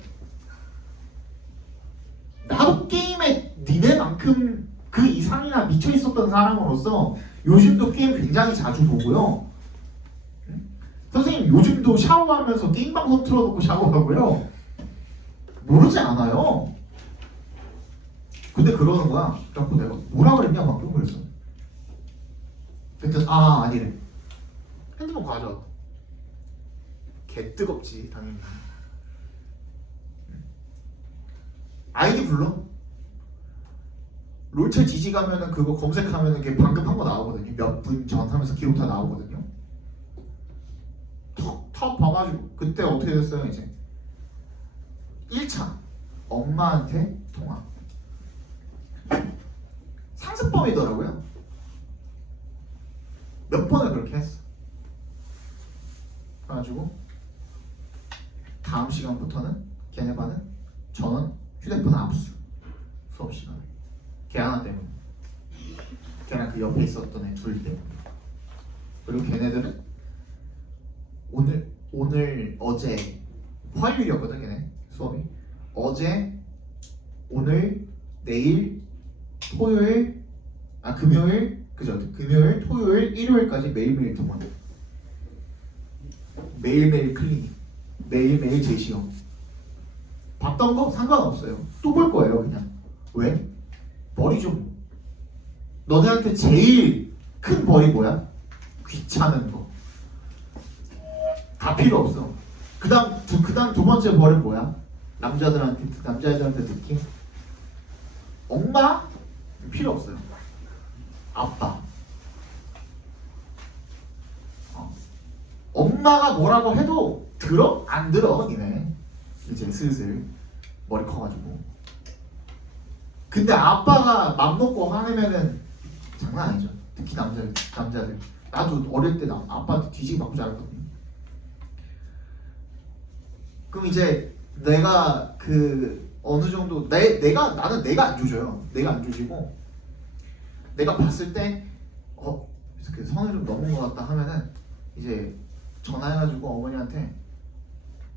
나도 게임에 니네만큼 그 이상이나 미쳐 있었던 사람으로서 요즘도 게임 굉장히 자주 보고요. 선생님 요즘도 샤워하면서 게임 방송 틀어놓고 샤워하고요. 모르지 않아요. 근데 그러는 거야. 그래갖고 내가 뭐라 그랬냐 방금 그랬어. 근데 아니래. 핸드폰 가져와. 개 뜨겁지 당연히. 아이디 불러. 롤체 지지 가면은 그거 검색하면은 걔 방금 한 거 나오거든요. 몇 분 전 하면서 기록 다 나오거든요. 턱 봐가지고 그때 어떻게 됐어요 이제 1차 엄마한테 통화. 상습범이더라고요. 몇 번을 그렇게 했어. 그래가지고 다음 시간부터는 걔네 반은 저는 휴대폰 압수. 수업 시간에 걔 하나 때문에, 걔랑 그 옆에 있었던 애 둘 때문에. 그리고 걔네들은 오늘 어제 화요일이었거든. 걔네 수업이 어제 오늘 내일 토요일 금요일 그죠? 금요일 토요일 일요일까지 매일매일 통화, 매일매일 클리닉, 매일매일 제시험. 봤던 거 상관없어요. 또 볼 거예요 그냥. 왜? 머리 좀. 너네한테 제일 큰 벌이 뭐야? 귀찮은 거. 다 필요 없어. 그다음 두 번째 벌은 뭐야? 남자애들한테 특히 엄마 필요 없어요. 아빠. 엄마가 뭐라고 해도 들어? 안 들어 니네. 이제 슬슬 머리 커가지고. 근데 아빠가 맘 먹고 화내면은 장난 아니죠. 특히 남자들. 나도 어릴 때 아빠한테 뒤지게 맞고 자랐거든요. 그럼 이제 내가 그 어느 정도 나는 내가 안 조져요. 내가 안 조지고 내가 봤을 때 그 선을 좀 넘은 것 같다 하면은 이제 전화해가지고 어머니한테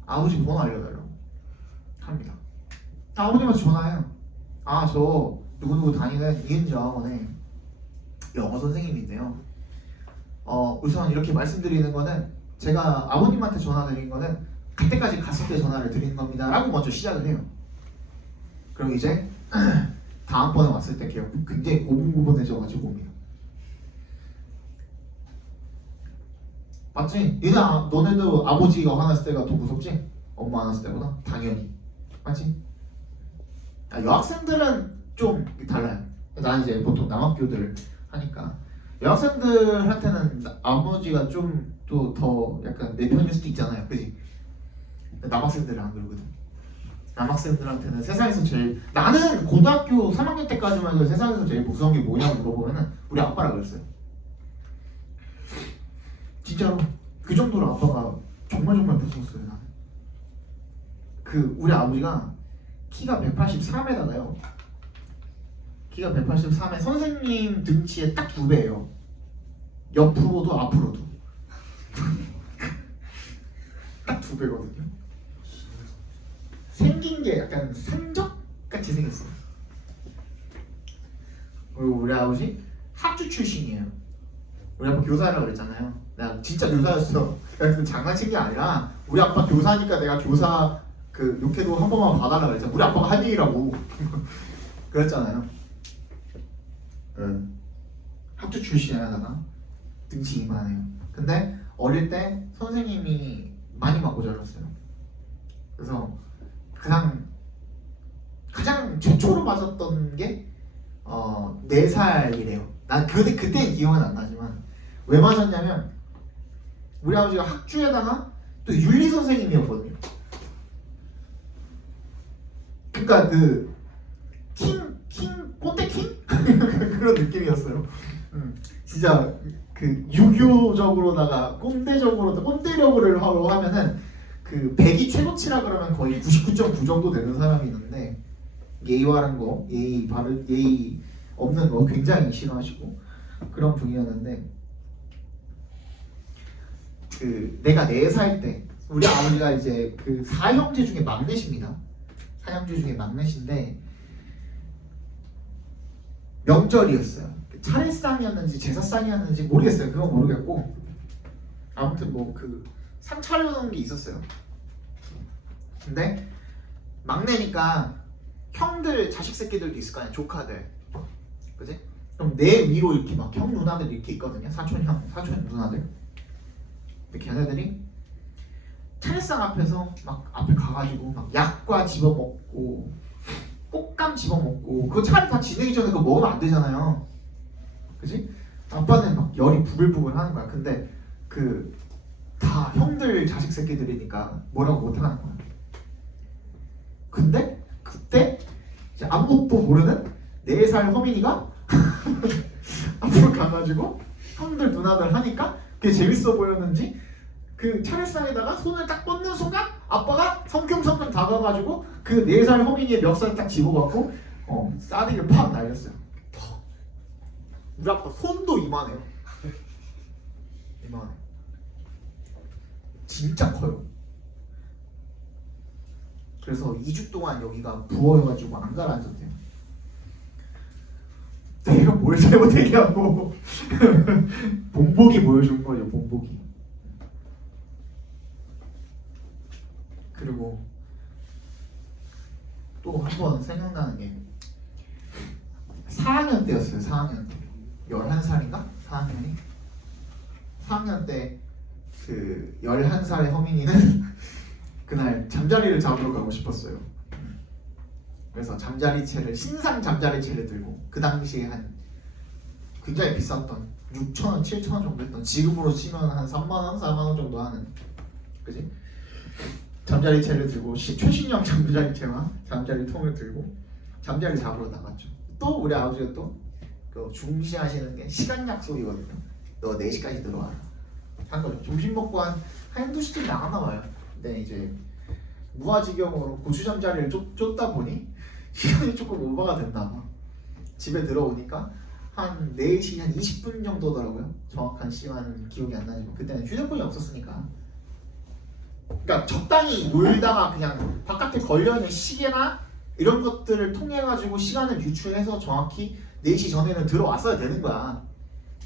아버지 번호 알려달라고 합니다. 아버님한테 전화해요. 저 누구누구 다니는 이은지 학원에 영어 선생님인데요. 우선 이렇게 말씀드리는 거는 제가 아버님한테 전화드린 거는 그때까지 갔을 때 전화를 드리는 겁니다 라고 먼저 시작을 해요. 그럼 이제 다음번에 왔을 때 굉장히 고분고분해져가지고 옵니다. 맞지? 얘들아 너네도 아버지가 화났을 때가 더 무섭지? 엄마 화났을 때보다? 당연히. 맞지? 여학생들은 좀 달라요. 난 이제 보통 남학교들 하니까 여학생들한테는 아버지가 좀 또 더 약간 내 편일 수도 있잖아요. 그지? 남학생들은 안 그러거든. 남학생들한테는 세상에서 제일 나는 고등학교 3학년 때까지만 해도 세상에서 제일 무서운 게 뭐냐고 물어보면은 우리 아빠라 그랬어요. 진짜로 그 정도로 아빠가 정말 무서웠어요. 나는. 우리 아버지가 키가 183에다가요. 키가 183에 선생님 등치의 딱 2배예요. 옆으로도 앞으로도 딱 2배거든요. 생긴 게 약간 산적같이 생겼어요. 그리고 우리 아버지 학주 출신이에요. 우리 아빠 교사라고 그랬잖아요. 내가 진짜 교사였어. 내가 장난친 게 아니라 우리 아빠 교사니까 내가 교사 욕해도 한 번만 봐달라고 그랬잖아. 우리 아빠가 한 얘기라고 그랬잖아요. 학주 출신에다가 등치 이만해요. 근데 어릴 때 선생님이 많이 맞고 자랐어요. 그래서 가장 최초로 맞았던 게 4살이래요. 난 그때 기억은 안 나지만 왜 맞았냐면 우리 아버지가 학주에다가 또 윤리 선생님이었거든요. 그러니까 꼰대킹? 그런 느낌이었어요. 진짜 유교적으로다가 꼰대력을 하면은 100이 최고치라 그러면 거의 99.9 정도 되는 사람이 있는데 예의바른 거, 예의 없는 거 굉장히 싫어하시고 그런 분이었는데 내가 4살 때 우리 아버지가 이제 4형제 중에 막내십니다. 4형제 중에 막내신데 명절이었어요. 차례상이었는지 제사상이었는지 모르겠어요. 그건 모르겠고 아무튼 상 차려놓은 게 있었어요. 근데 막내니까 형들 자식 새끼들도 있을 거 아니야. 조카들, 그지? 그럼 내 위로 이렇게 막 형 누나들 이렇게 있거든요. 사촌 누나들. 근데 걔네들이 차례상 앞에서 막 앞에 가가지고 막 약과 집어먹고 꽃감 집어먹고 그거 차례 다 지내기 전에 그거 먹으면 안 되잖아요. 그지? 아빠는 막 열이 부글부글 하는 거야. 근데 다 형들 자식 새끼들이니까 뭐라고 못하는 거야. 근데 그때 이제 아무것도 모르는 4살 허민이가 앞으로 가가지고 형들 누나들 하니까 그게 재밌어 보였는지 차례상에다가 손을 딱 뻗는 순간 아빠가 성큼성큼 다가가지고 4살 허민이의 멱살을 딱 집어갖고 싸대기를 팍 날렸어요. 우리 아빠 손도 이만해요. 이만해. 진짜 커요. 그래서 2주 동안 여기가 부어가지고 안 가라앉았대요. 내가 뭘 잘못했냐고. 본보기 보여준 거죠. 본보기. 그리고 또 한 번 생각나는 게 4학년 때였어요. 4학년 때 11살인가? 4학년이 4학년 때 그 11살의 허민이는 그날 잠자리를 잡으러 가고 싶었어요. 그래서 잠자리채를 신상 잠자리채를 들고 그 당시에 한 굉장히 비쌌던 6,000원, 7,000원 정도 했던 지금으로 치면 한 3만원, 4만원 정도 하는 그지? 잠자리채를 들고 최신형 잠자리채와 잠자리통을 들고 잠자리 잡으러 나갔죠. 또 우리 아버지가 또 그 중시하시는 게 시간 약속이거든요. 너 4시까지 들어와라 한 거죠. 점심 먹고 한 2시쯤 나갔나 봐요. 근데 이제 무아지경으로 고추 잠자리를 쫓다 보니 시간이 조금 오버가 됐나 봐. 집에 들어오니까 한 4시 한 20분 정도더라고요. 정확한 시간은 기억이 안 나지만 그때는 휴대폰이 없었으니까. 그러니까 적당히 놀다가 그냥 바깥에 걸려있는 시계나 이런 것들을 통해 가지고 시간을 유추해서 정확히 4시 전에는 들어왔어야 되는 거야.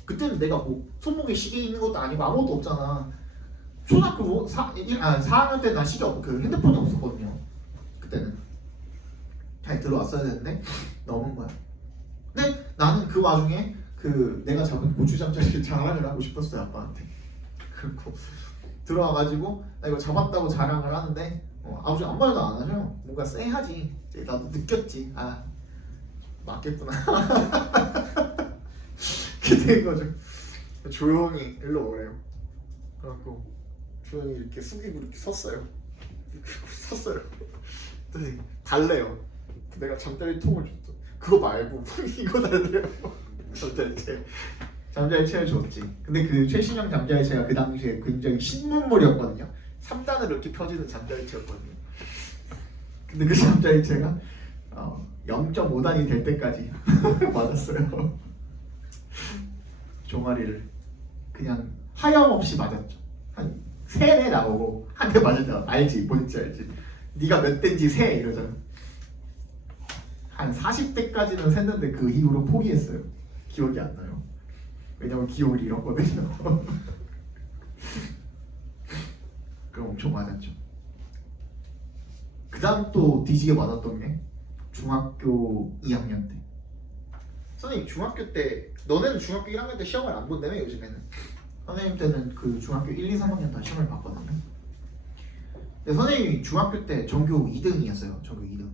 그때는 내가 뭐 손목에 시계 있는 것도 아니고 아무것도 없잖아. 초등학교 4학년 때 나 시계 그 핸드폰이 없었거든요. 그때는 잘 들어왔어야 되는데 넘은 거야. 근데 나는 그 와중에 그 내가 잡은 고추 잠자리를 자랑을 하고 싶었어요 아빠한테. 그리고 들어와가지고 나 이거 잡았다고 자랑을 하는데 아버지 아무 말도 안 하죠. 뭔가 쎄하지. 나도 느꼈지. 아 맞겠구나. 그렇게 된 거죠. 조용히 일로 오래요. 그래갖고 조용히 이렇게 숙이고 이렇게 섰어요. 섰어요. 그랬더니 달래요. 내가 잠자리 통을 줬죠. 그거 말고 이거 달래요. 잠자리채를 줬지. 근데 그 최신형 잠자리채가 그 당시에 굉장히 신문물이었거든요. 3단으로 이렇게 펴지는 잠자리채였거든요. 근데 그 잠자리채가 0.5단이 될 때까지 맞았어요. 종아리를 그냥 하염없이 맞았죠. 한 3대 나오고 한 대 맞을 때 알지? 뭔지 알지? 네가 몇 대인지 세 이러잖아. 한 40대까지는 샜는데 그 이후로 포기했어요. 기억이 안 나요. 왜냐면 기억을 잃었거든요. 그럼 엄청 맞았죠. 그 다음 또 뒤지게 맞았던 게 중학교 2학년 때. 선생님 중학교 때 너네는 중학교 1학년 때 시험을 안 본다며 요즘에는. 선생님 때는 그 중학교 1, 2, 3학년 다 시험을 봤거든요. 근데 선생님이 중학교 때 전교 2등이었어요. 전교 2등.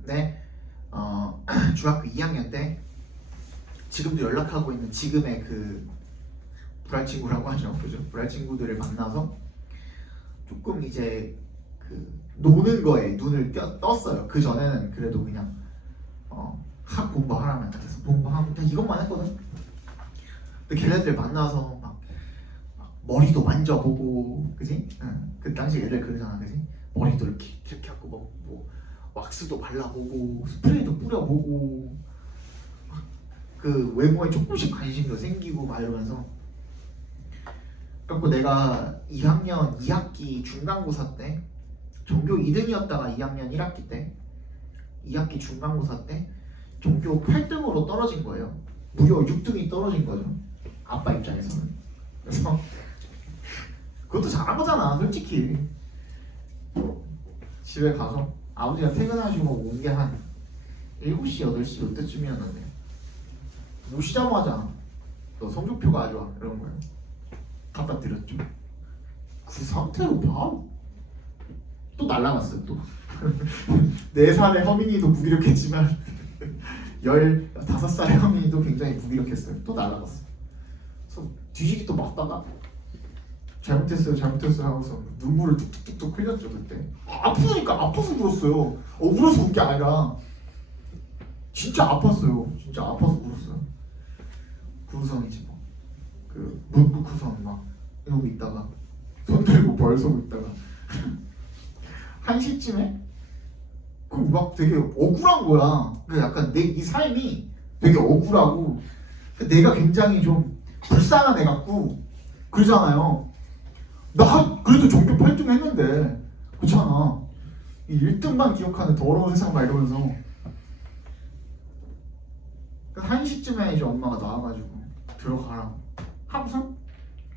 근데 중학교 2학년 때 지금도 연락하고 있는 지금의 그 불알 친구라고 하죠. 그죠? 불알 친구들을 만나서 조금 이제 그 노는 거에 눈을 떴어요. 그 전에는 그래도 그냥 학 공부하라면 그래서 공부하고 그냥 이것만 했거든. 근데 걔네들 만나서 막 머리도 만져보고, 그지? 응. 그 당시 애들 그러잖아, 그지? 머리도 이렇게 하고 뭐 왁스도 발라보고 스프레이도 뿌려보고 그 외모에 조금씩 관심도 생기고 막 이러면서. 그래서 내가 2학년 2학기 중간고사 때 전교 2등이었다가 2학년 1학기 때 2학기 중간고사 때 전교 8등으로 떨어진 거예요. 무려 6등이 떨어진 거죠. 아빠 입장에서는. 그래서 그것도 잘한 거잖아, 솔직히. 집에 가서 아버지가 퇴근하시고 온 게 한 7시, 8시 이때쯤이었는데 오시자마자 너 성적표가 아주 와 이런 거예요. 갖다 드렸죠. 그 상태로 바로 또 날라갔어요. 또 4살의 허민이도 무기력했지만 15살의 허민이도 굉장히 무기력했어요. 또 날라갔어요. 그래서 뒤지기 또 맞다가 잘못했어요 하고서 눈물을 뚝뚝뚝 흘렸죠. 그때 아프니까 아파서 울었어요. 울어서 운 게 아니라 진짜 아팠어요. 진짜 아파서 울었어요. 구성이지 뭐. 그 문구구성 막 이러고 있다가 손 들고 벌 서고 있다가 1시쯤에 그 막 되게 억울한 거야. 그 약간 이 삶이 되게 억울하고 내가 굉장히 좀 불쌍한 애 같고 그러잖아요. 나 그래도 전교 8등 했는데 그렇잖아. 이 1등만 기억하는 더러운 세상 막 이러면서 1시쯤에 이제 엄마가 나와가지고 들어가라 하고서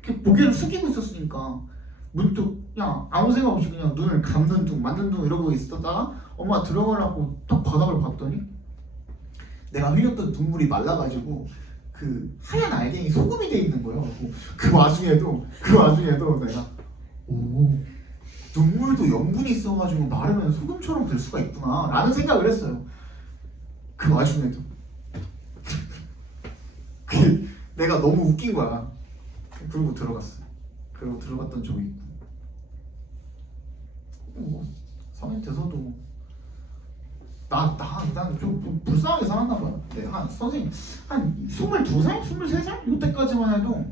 이렇게 고개를 숙이고 있었으니까 문득 그냥 아무 생각 없이 그냥 눈을 감는 둥 만든 둥 이러고 있었다가 엄마 들어가라고 딱 바닥을 봤더니 내가 흘렸던 눈물이 말라가지고 그 하얀 알갱이 소금이 돼 있는 거예요. 그 와중에도 내가 오 눈물도 염분이 있어가지고 마르면 소금처럼 될 수가 있구나 라는 생각을 했어요. 그 와중에도 내가 너무 웃긴 거야. 그러고 들어갔어. 그리고 들어갔던 적이 있고 성인 돼서도 난좀 불쌍하게 살았나 봐요. 네, 한 선생님 한 22살? 23살? 이때까지만 해도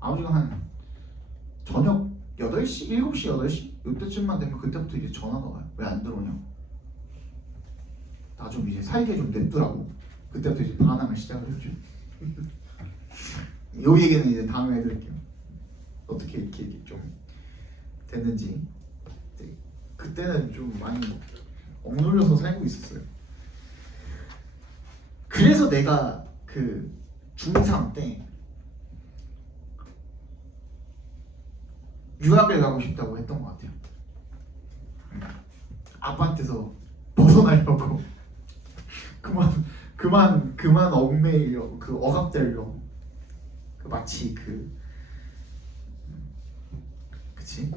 아버지가 한 저녁 8시? 7시, 8시? 이때쯤만 되면 그때부터 이제 전화가 와요. 왜 안 들어오냐? 나 좀 이제 살게 좀 냅두라고. 그때부터 이제 반항을 시작을 했죠. 이 얘기는 이제 다음에 해드릴게요. 어떻게 이렇게 좀 됐는지. 그때는 좀 많이 억눌려서 살고 있었어요. 그래서 내가 그 중3 때 유학을 가고 싶다고 했던 것 같아요. 아빠한테서 벗어나려고 그만 얽매이려고 그 억압되려고 그 마치 그치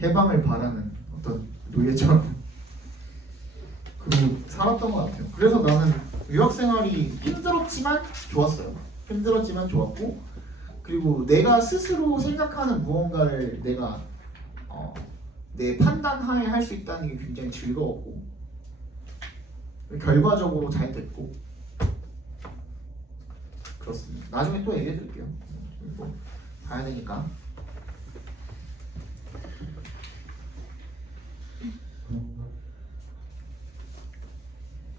해방을 바라는 어떤 노예처럼 그리고 살았던 것 같아요. 그래서 나는 유학 생활이 힘들었지만 좋았어요. 힘들었지만 좋았고 그리고 내가 스스로 생각하는 무언가를 내가 내 판단하에 할 수 있다는 게 굉장히 즐거웠고 결과적으로 잘 됐고 그렇습니다. 나중에 또 얘기해 드릴게요. 가야 되니까.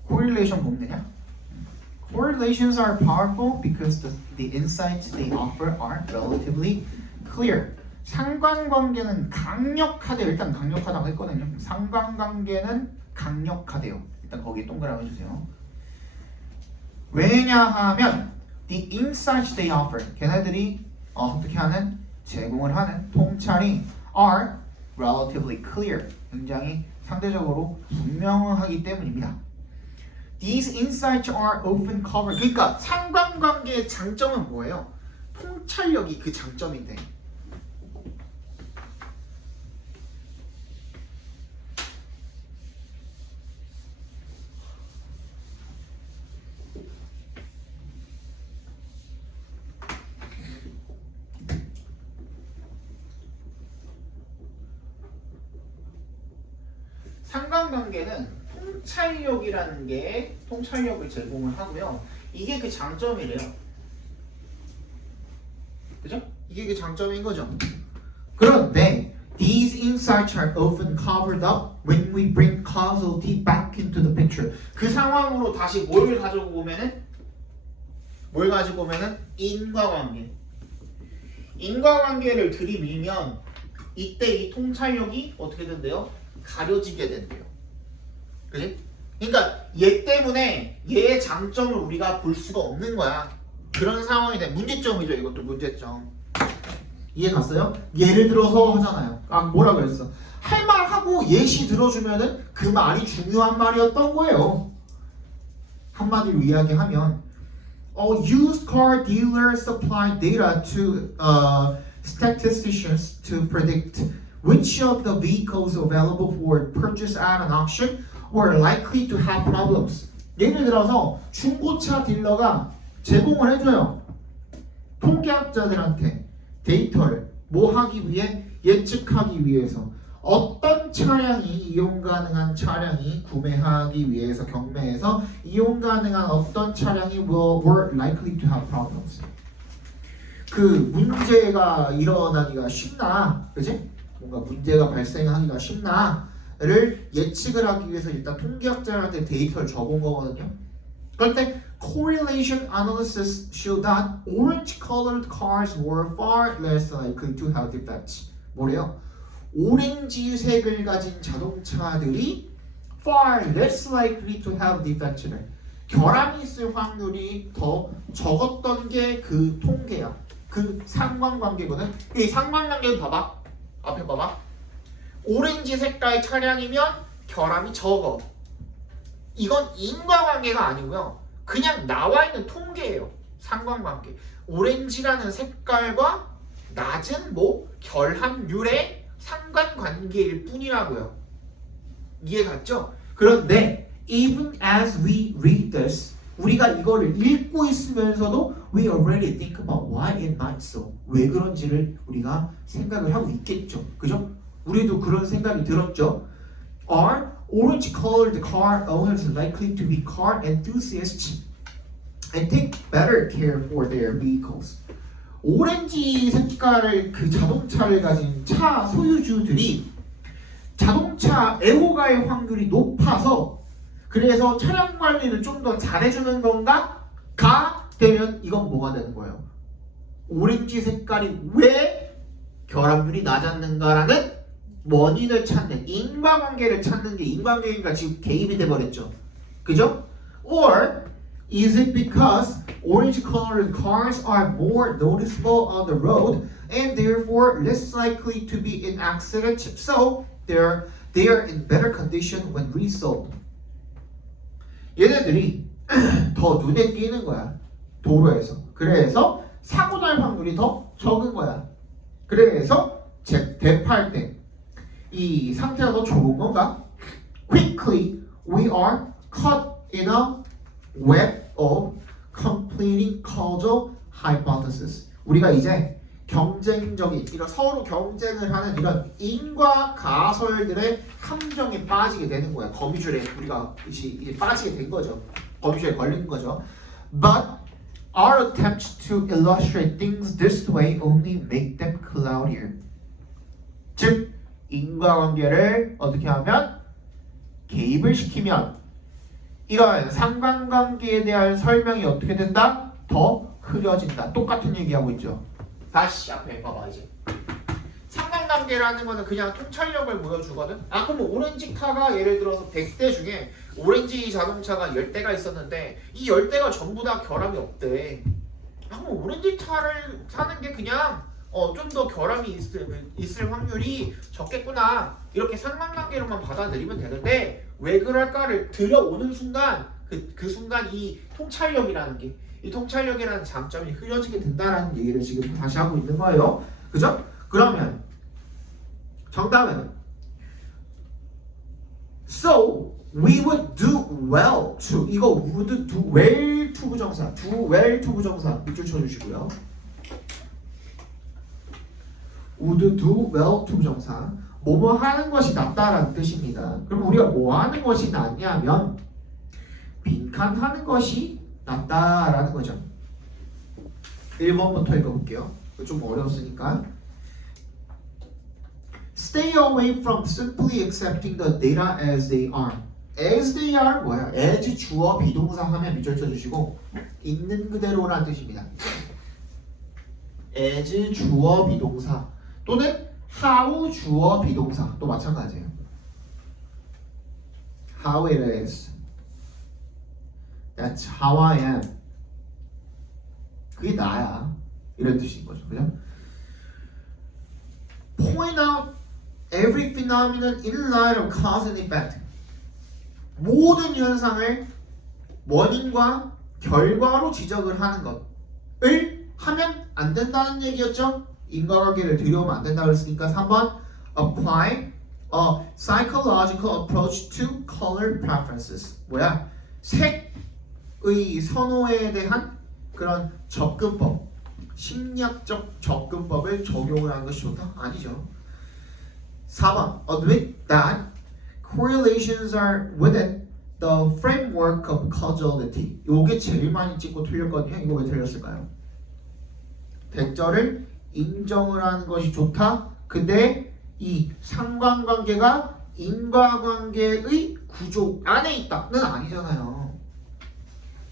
Correlation 보면 되냐? Correlations are powerful because the insights they offer are relatively clear. 상관관계는 강력하대요. 일단 강력하다고 했거든요. 상관관계는 강력하대요. 일단 거기에 동그라미 해주세요. 왜냐하면 the insights they offer 걔네들이 어떻게 하는 제공을 하는 통찰이 are relatively clear 굉장히 상대적으로 분명하기 때문입니다. These insights are often covered. 그러니까 상관관계의 장점은 뭐예요? 통찰력이 그 장점인데. 상관관계는 통찰력이라는 게 통찰력을 제공을 하고요. 이게 그 장점이래요. 그죠? 이게 그 장점인 거죠. 그런데 these insights are often covered up when we bring causality back into the picture. 그 상황으로 다시 뭘 가지고 오면은 인과관계. 인과관계를 들이밀면 이때 이 통찰력이 어떻게 된대요? 가려지게 된대요. 그지? 그러니까 얘 때문에 얘의 장점을 우리가 볼 수가 없는 거야. 그런 상황이 돼. 문제점이죠. 이것도 문제점. 이해 갔어요? 예를 들어서 하잖아요. 뭐라 그랬어? 할 말 하고 예시 들어주면은 그 말이 중요한 말이었던 거예요. 한마디로 이야기하면 used car dealers supply data to statisticians to predict which of the vehicles available for purchase at an auction were likely to have problems. 예를 들어서 중고차 딜러가 제공을 해줘요. 통계학자들한테 데이터를 뭐 하기 위해? 예측하기 위해서 어떤 차량이 이용 가능한 차량이 구매하기 위해서 경매에서 이용 가능한 어떤 차량이 were likely to have problems. 그 문제가 일어나기가 쉽나, 그지? 뭔가 문제가 발생하기가 쉽나를 예측을 하기 위해서 일단 통계학자한테 데이터를 줘본 거거든요. 그런데 correlation analysis showed that orange-colored cars were far less likely to have defects. 뭐래요? 오렌지색을 가진 자동차들이 far less likely to have defects를 결함이 있을 확률이 더 적었던 게 그 통계야. 그 상관관계거든. 이 상관관계는 봐봐. 앞에 봐봐. 오렌지 색깔 차량이면 결함이 적어. 이건 인과관계가 아니고요. 그냥 나와 있는 통계예요. 상관관계. 오렌지라는 색깔과 낮은 결함률의 상관관계일 뿐이라고요. 이해 갔죠? 그런데 even as we read this, 우리가 이거를 읽고 있으면서도 we already think about why it might so. 왜 그런지를 우리가 생각을 하고 있겠죠. 그죠? 우리도 그런 생각이 들었죠. Are orange-colored car owners likely to be car enthusiasts and take better care for their vehicles? 오렌지 색깔의 그 자동차를 가진 차 소유주들이 자동차 애호가의 확률이 높아서 그래서 차량 관리를 좀 더 잘해주는 건가? 가 되면 이건 뭐가 되는 거예요? 오렌지 색깔이 왜 결함률이 낮았는가라는 원인을 찾는 인과관계를 찾는 게 인과관계가 지금 개입이 돼버렸죠. 그죠? Or is it because orange-colored cars are more noticeable on the road and therefore less likely to be in accidents, so they are in better condition when resold? 얘네들이 더 눈에 띄는 거야. 도로에서. 그래서 사고 날 확률이 더 적은 거야. 그래서 대파할 때 이 상태가 더 좋은 건가? Quickly we are caught in a web of completing causal hypothesis. 우리가 이제 경쟁적인 이런 서로 경쟁을 하는 이런 인과 가설들의 함정에 빠지게 되는 거야. 거미줄에 우리가 이제 빠지게 된 거죠. 거미줄에 걸린 거죠. But our attempts to illustrate things this way only make them cloudier. 즉 인과관계를 어떻게 하면 개입을 시키면 이런 상관관계에 대한 설명이 어떻게 된다? 더 흐려진다. 똑같은 얘기하고 있죠. 다시 앞에 봐봐 이제. 상관관계라는 거는 그냥 통찰력을 보여주거든. 그럼 오렌지 카가 예를 들어서 100대 중에 오렌지 자동차가 10대가 있었는데 이 10대가 전부 다 결함이 없대. 그럼 오렌지 차를 사는 게 그냥 좀 더 결함이 있을 확률이 적겠구나. 이렇게 상관관계로만 받아들이면 되는데 왜 그럴까를 들여오는 순간 그 순간 이 통찰력이라는 게 이 통찰력이라는 장점이 흐려지게 된다라는 얘기를 지금 다시 하고 있는 거예요. 그죠? 그러면 정답은 So we would do well to 이거 would do well to 부정사 do well to 부정사 밑줄 쳐주시고요. would do well to 부정사 뭐뭐 하는 것이 낫다라는 뜻입니다. 그럼 우리가 뭐 하는 것이 낫냐면 빈칸하는 것이 낫다라는 거죠. 1번부터 읽어볼게요. 좀 어려웠으니까. Stay away from simply accepting the data as they are. As they are 뭐야? as 주어 비동사 하면 밑줄 쳐주시고 있는 그대로라는 뜻입니다. as 주어 비동사 또는 how 주어 비동사 또 마찬가지예요. How it is. That's how I am. 그게 나야. 이런 뜻인 거죠. 그죠? Point out every phenomenon in light of cause and effect. 모든 현상을 원인과 결과로 지적을 하는 것을 하면 안 된다는 얘기였죠? 인과관계를 들여오면 안 된다고 했으니까 3번 apply a psychological approach to color preferences. 뭐야? 색의 선호에 대한 그런 접근법, 심리학적 접근법을 적용을 하는 것이 좋다? 아니죠. 4번 admit that correlations are within the framework of causality. 요게 제일 많이 찍고 틀렸거든요. 이거 왜 틀렸을까요? 대절을 인정을 하는 것이 좋다. 근데 이 상관관계가 인과관계의 구조 안에 있다는 아니잖아요.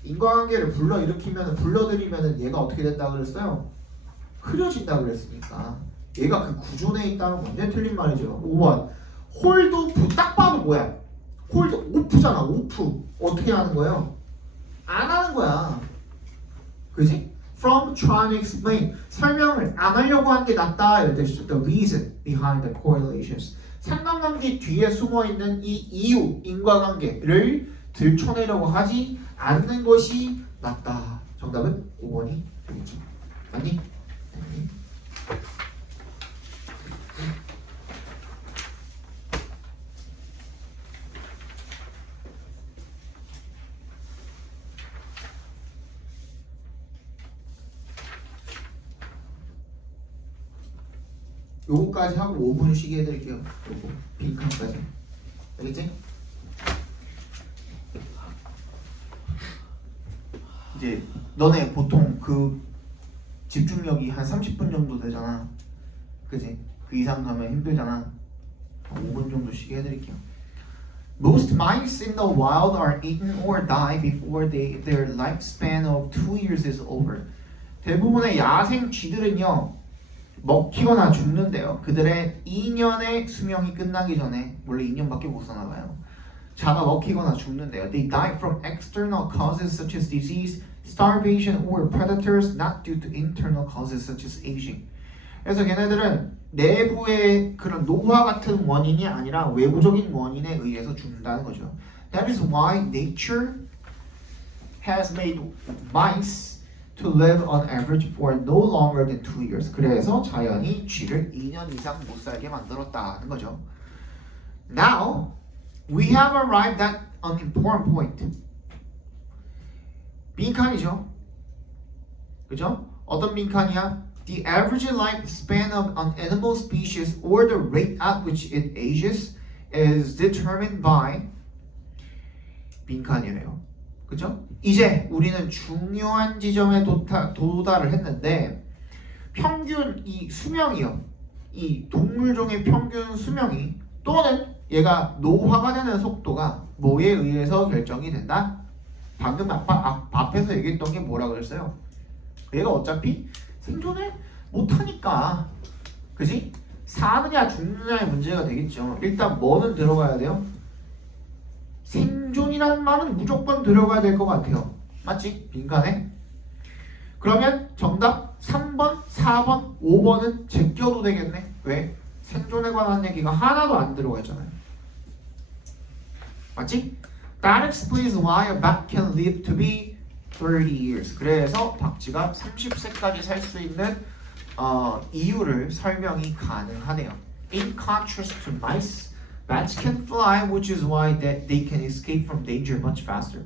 인과관계를 불러들이면 얘가 어떻게 된다 그랬어요? 흐려진다 그랬으니까 얘가 그 구조 내에 있다는 건 완전 틀린 말이죠. 5번 홀드 오프 딱 봐도 뭐야? 홀드 오프잖아. 오프 어떻게 하는 거예요? 안 하는 거야. 그지? from trying to explain. 설명을 안 하려고 하는 게 낫다. 이럴 때 the reason behind the correlations. 상관관계 뒤에 숨어 있는 이 이유, 인과관계를 들춰내려고 하지 않는 것이 낫다. 정답은 5번이 되겠죠. 맞니? 네. 요거까지 하고 5분 쉬게 해드릴게요. 요거 빈칸까지. 알겠지? 이제 너네 보통 그 집중력이 한 30분 정도 되잖아. 그지? 그 이상 가면 힘들잖아. 5분 정도 쉬게 해드릴게요. Most mice in the wild are eaten or die before their lifespan of 2 years is over. 대부분의 야생 쥐들은요 먹히거나 죽는데요. 그들의 2년의 수명이 끝나기 전에 원래 2년밖에 못 사나 봐요. 잡아 먹히거나 죽는데요. They die from external causes such as disease, starvation, or predators, not due to internal causes such as aging. 그래서 걔네들은 내부의 그런 노화 같은 원인이 아니라 외부적인 원인에 의해서 죽는다는 거죠. That is why nature has made mice to live on average for no longer than 2 years. 그래서 자연이 쥐를 2년 이상 못 살게 만들었다는 거죠. Now we have arrived at an important point. 빈칸이죠. 그죠? 어떤 빈칸이야? The average lifespan of an animal species or the rate at which it ages is determined by 빈칸이래요. 그죠? 이제 우리는 중요한 지점에 도달을 했는데 평균 이 수명이요. 이 동물종의 평균 수명이 또는 얘가 노화가 되는 속도가 뭐에 의해서 결정이 된다? 방금 앞에서 얘기했던 게 뭐라 그랬어요? 얘가 어차피 생존을 못하니까 그지? 사느냐 죽느냐의 문제가 되겠죠. 일단 뭐는 들어가야 돼요? 생존이라는 말은 무조건 들어가야 될 것 같아요. 맞지? 빈칸에. 그러면 정답 3번, 4번, 5번은 제껴도 되겠네. 왜? 생존에 관한 얘기가 하나도 안 들어가 있잖아요. 맞지? That explains why a bat can live to be 30 years. 그래서 박쥐가 30세까지 살 수 있는 이유를 설명이 가능하네요. In contrast to mice, bats can fly, which is why that they can escape from danger much faster.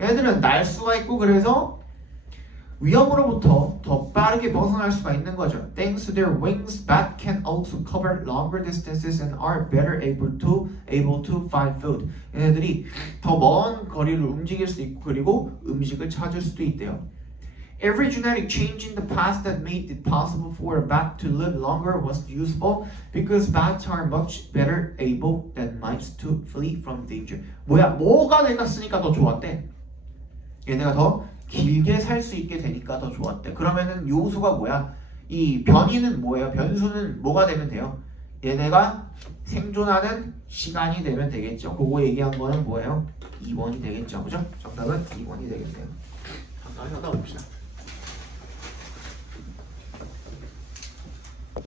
얘들은 날 수가 있고 그래서 위험으로부터 더 빠르게 벗어날 수가 있는 거죠. Thanks to their wings, bats can also cover longer distances and are better able to find food. 얘네들이 더 먼 거리를 움직일 수 있고 그리고 음식을 찾을 수도 있대요. Every genetic change in the past that made it possible for a bat to live longer was useful because bats are much better able than mice to flee from danger. 뭐가 내가 쓰니까 더 좋았대? 얘네가 더 길게 살 수 있게 되니까 더 좋았대. 그러면은 요소가 뭐야? 이 변이는 뭐예요? 변수는 뭐가 되면 돼요? 얘네가 생존하는 시간이 되면 되겠죠. 그거 얘기한 거는 뭐예요? 2번이 되겠죠. 그죠? 정답은 2번이 되겠네요. 잠깐 하다 봅시다.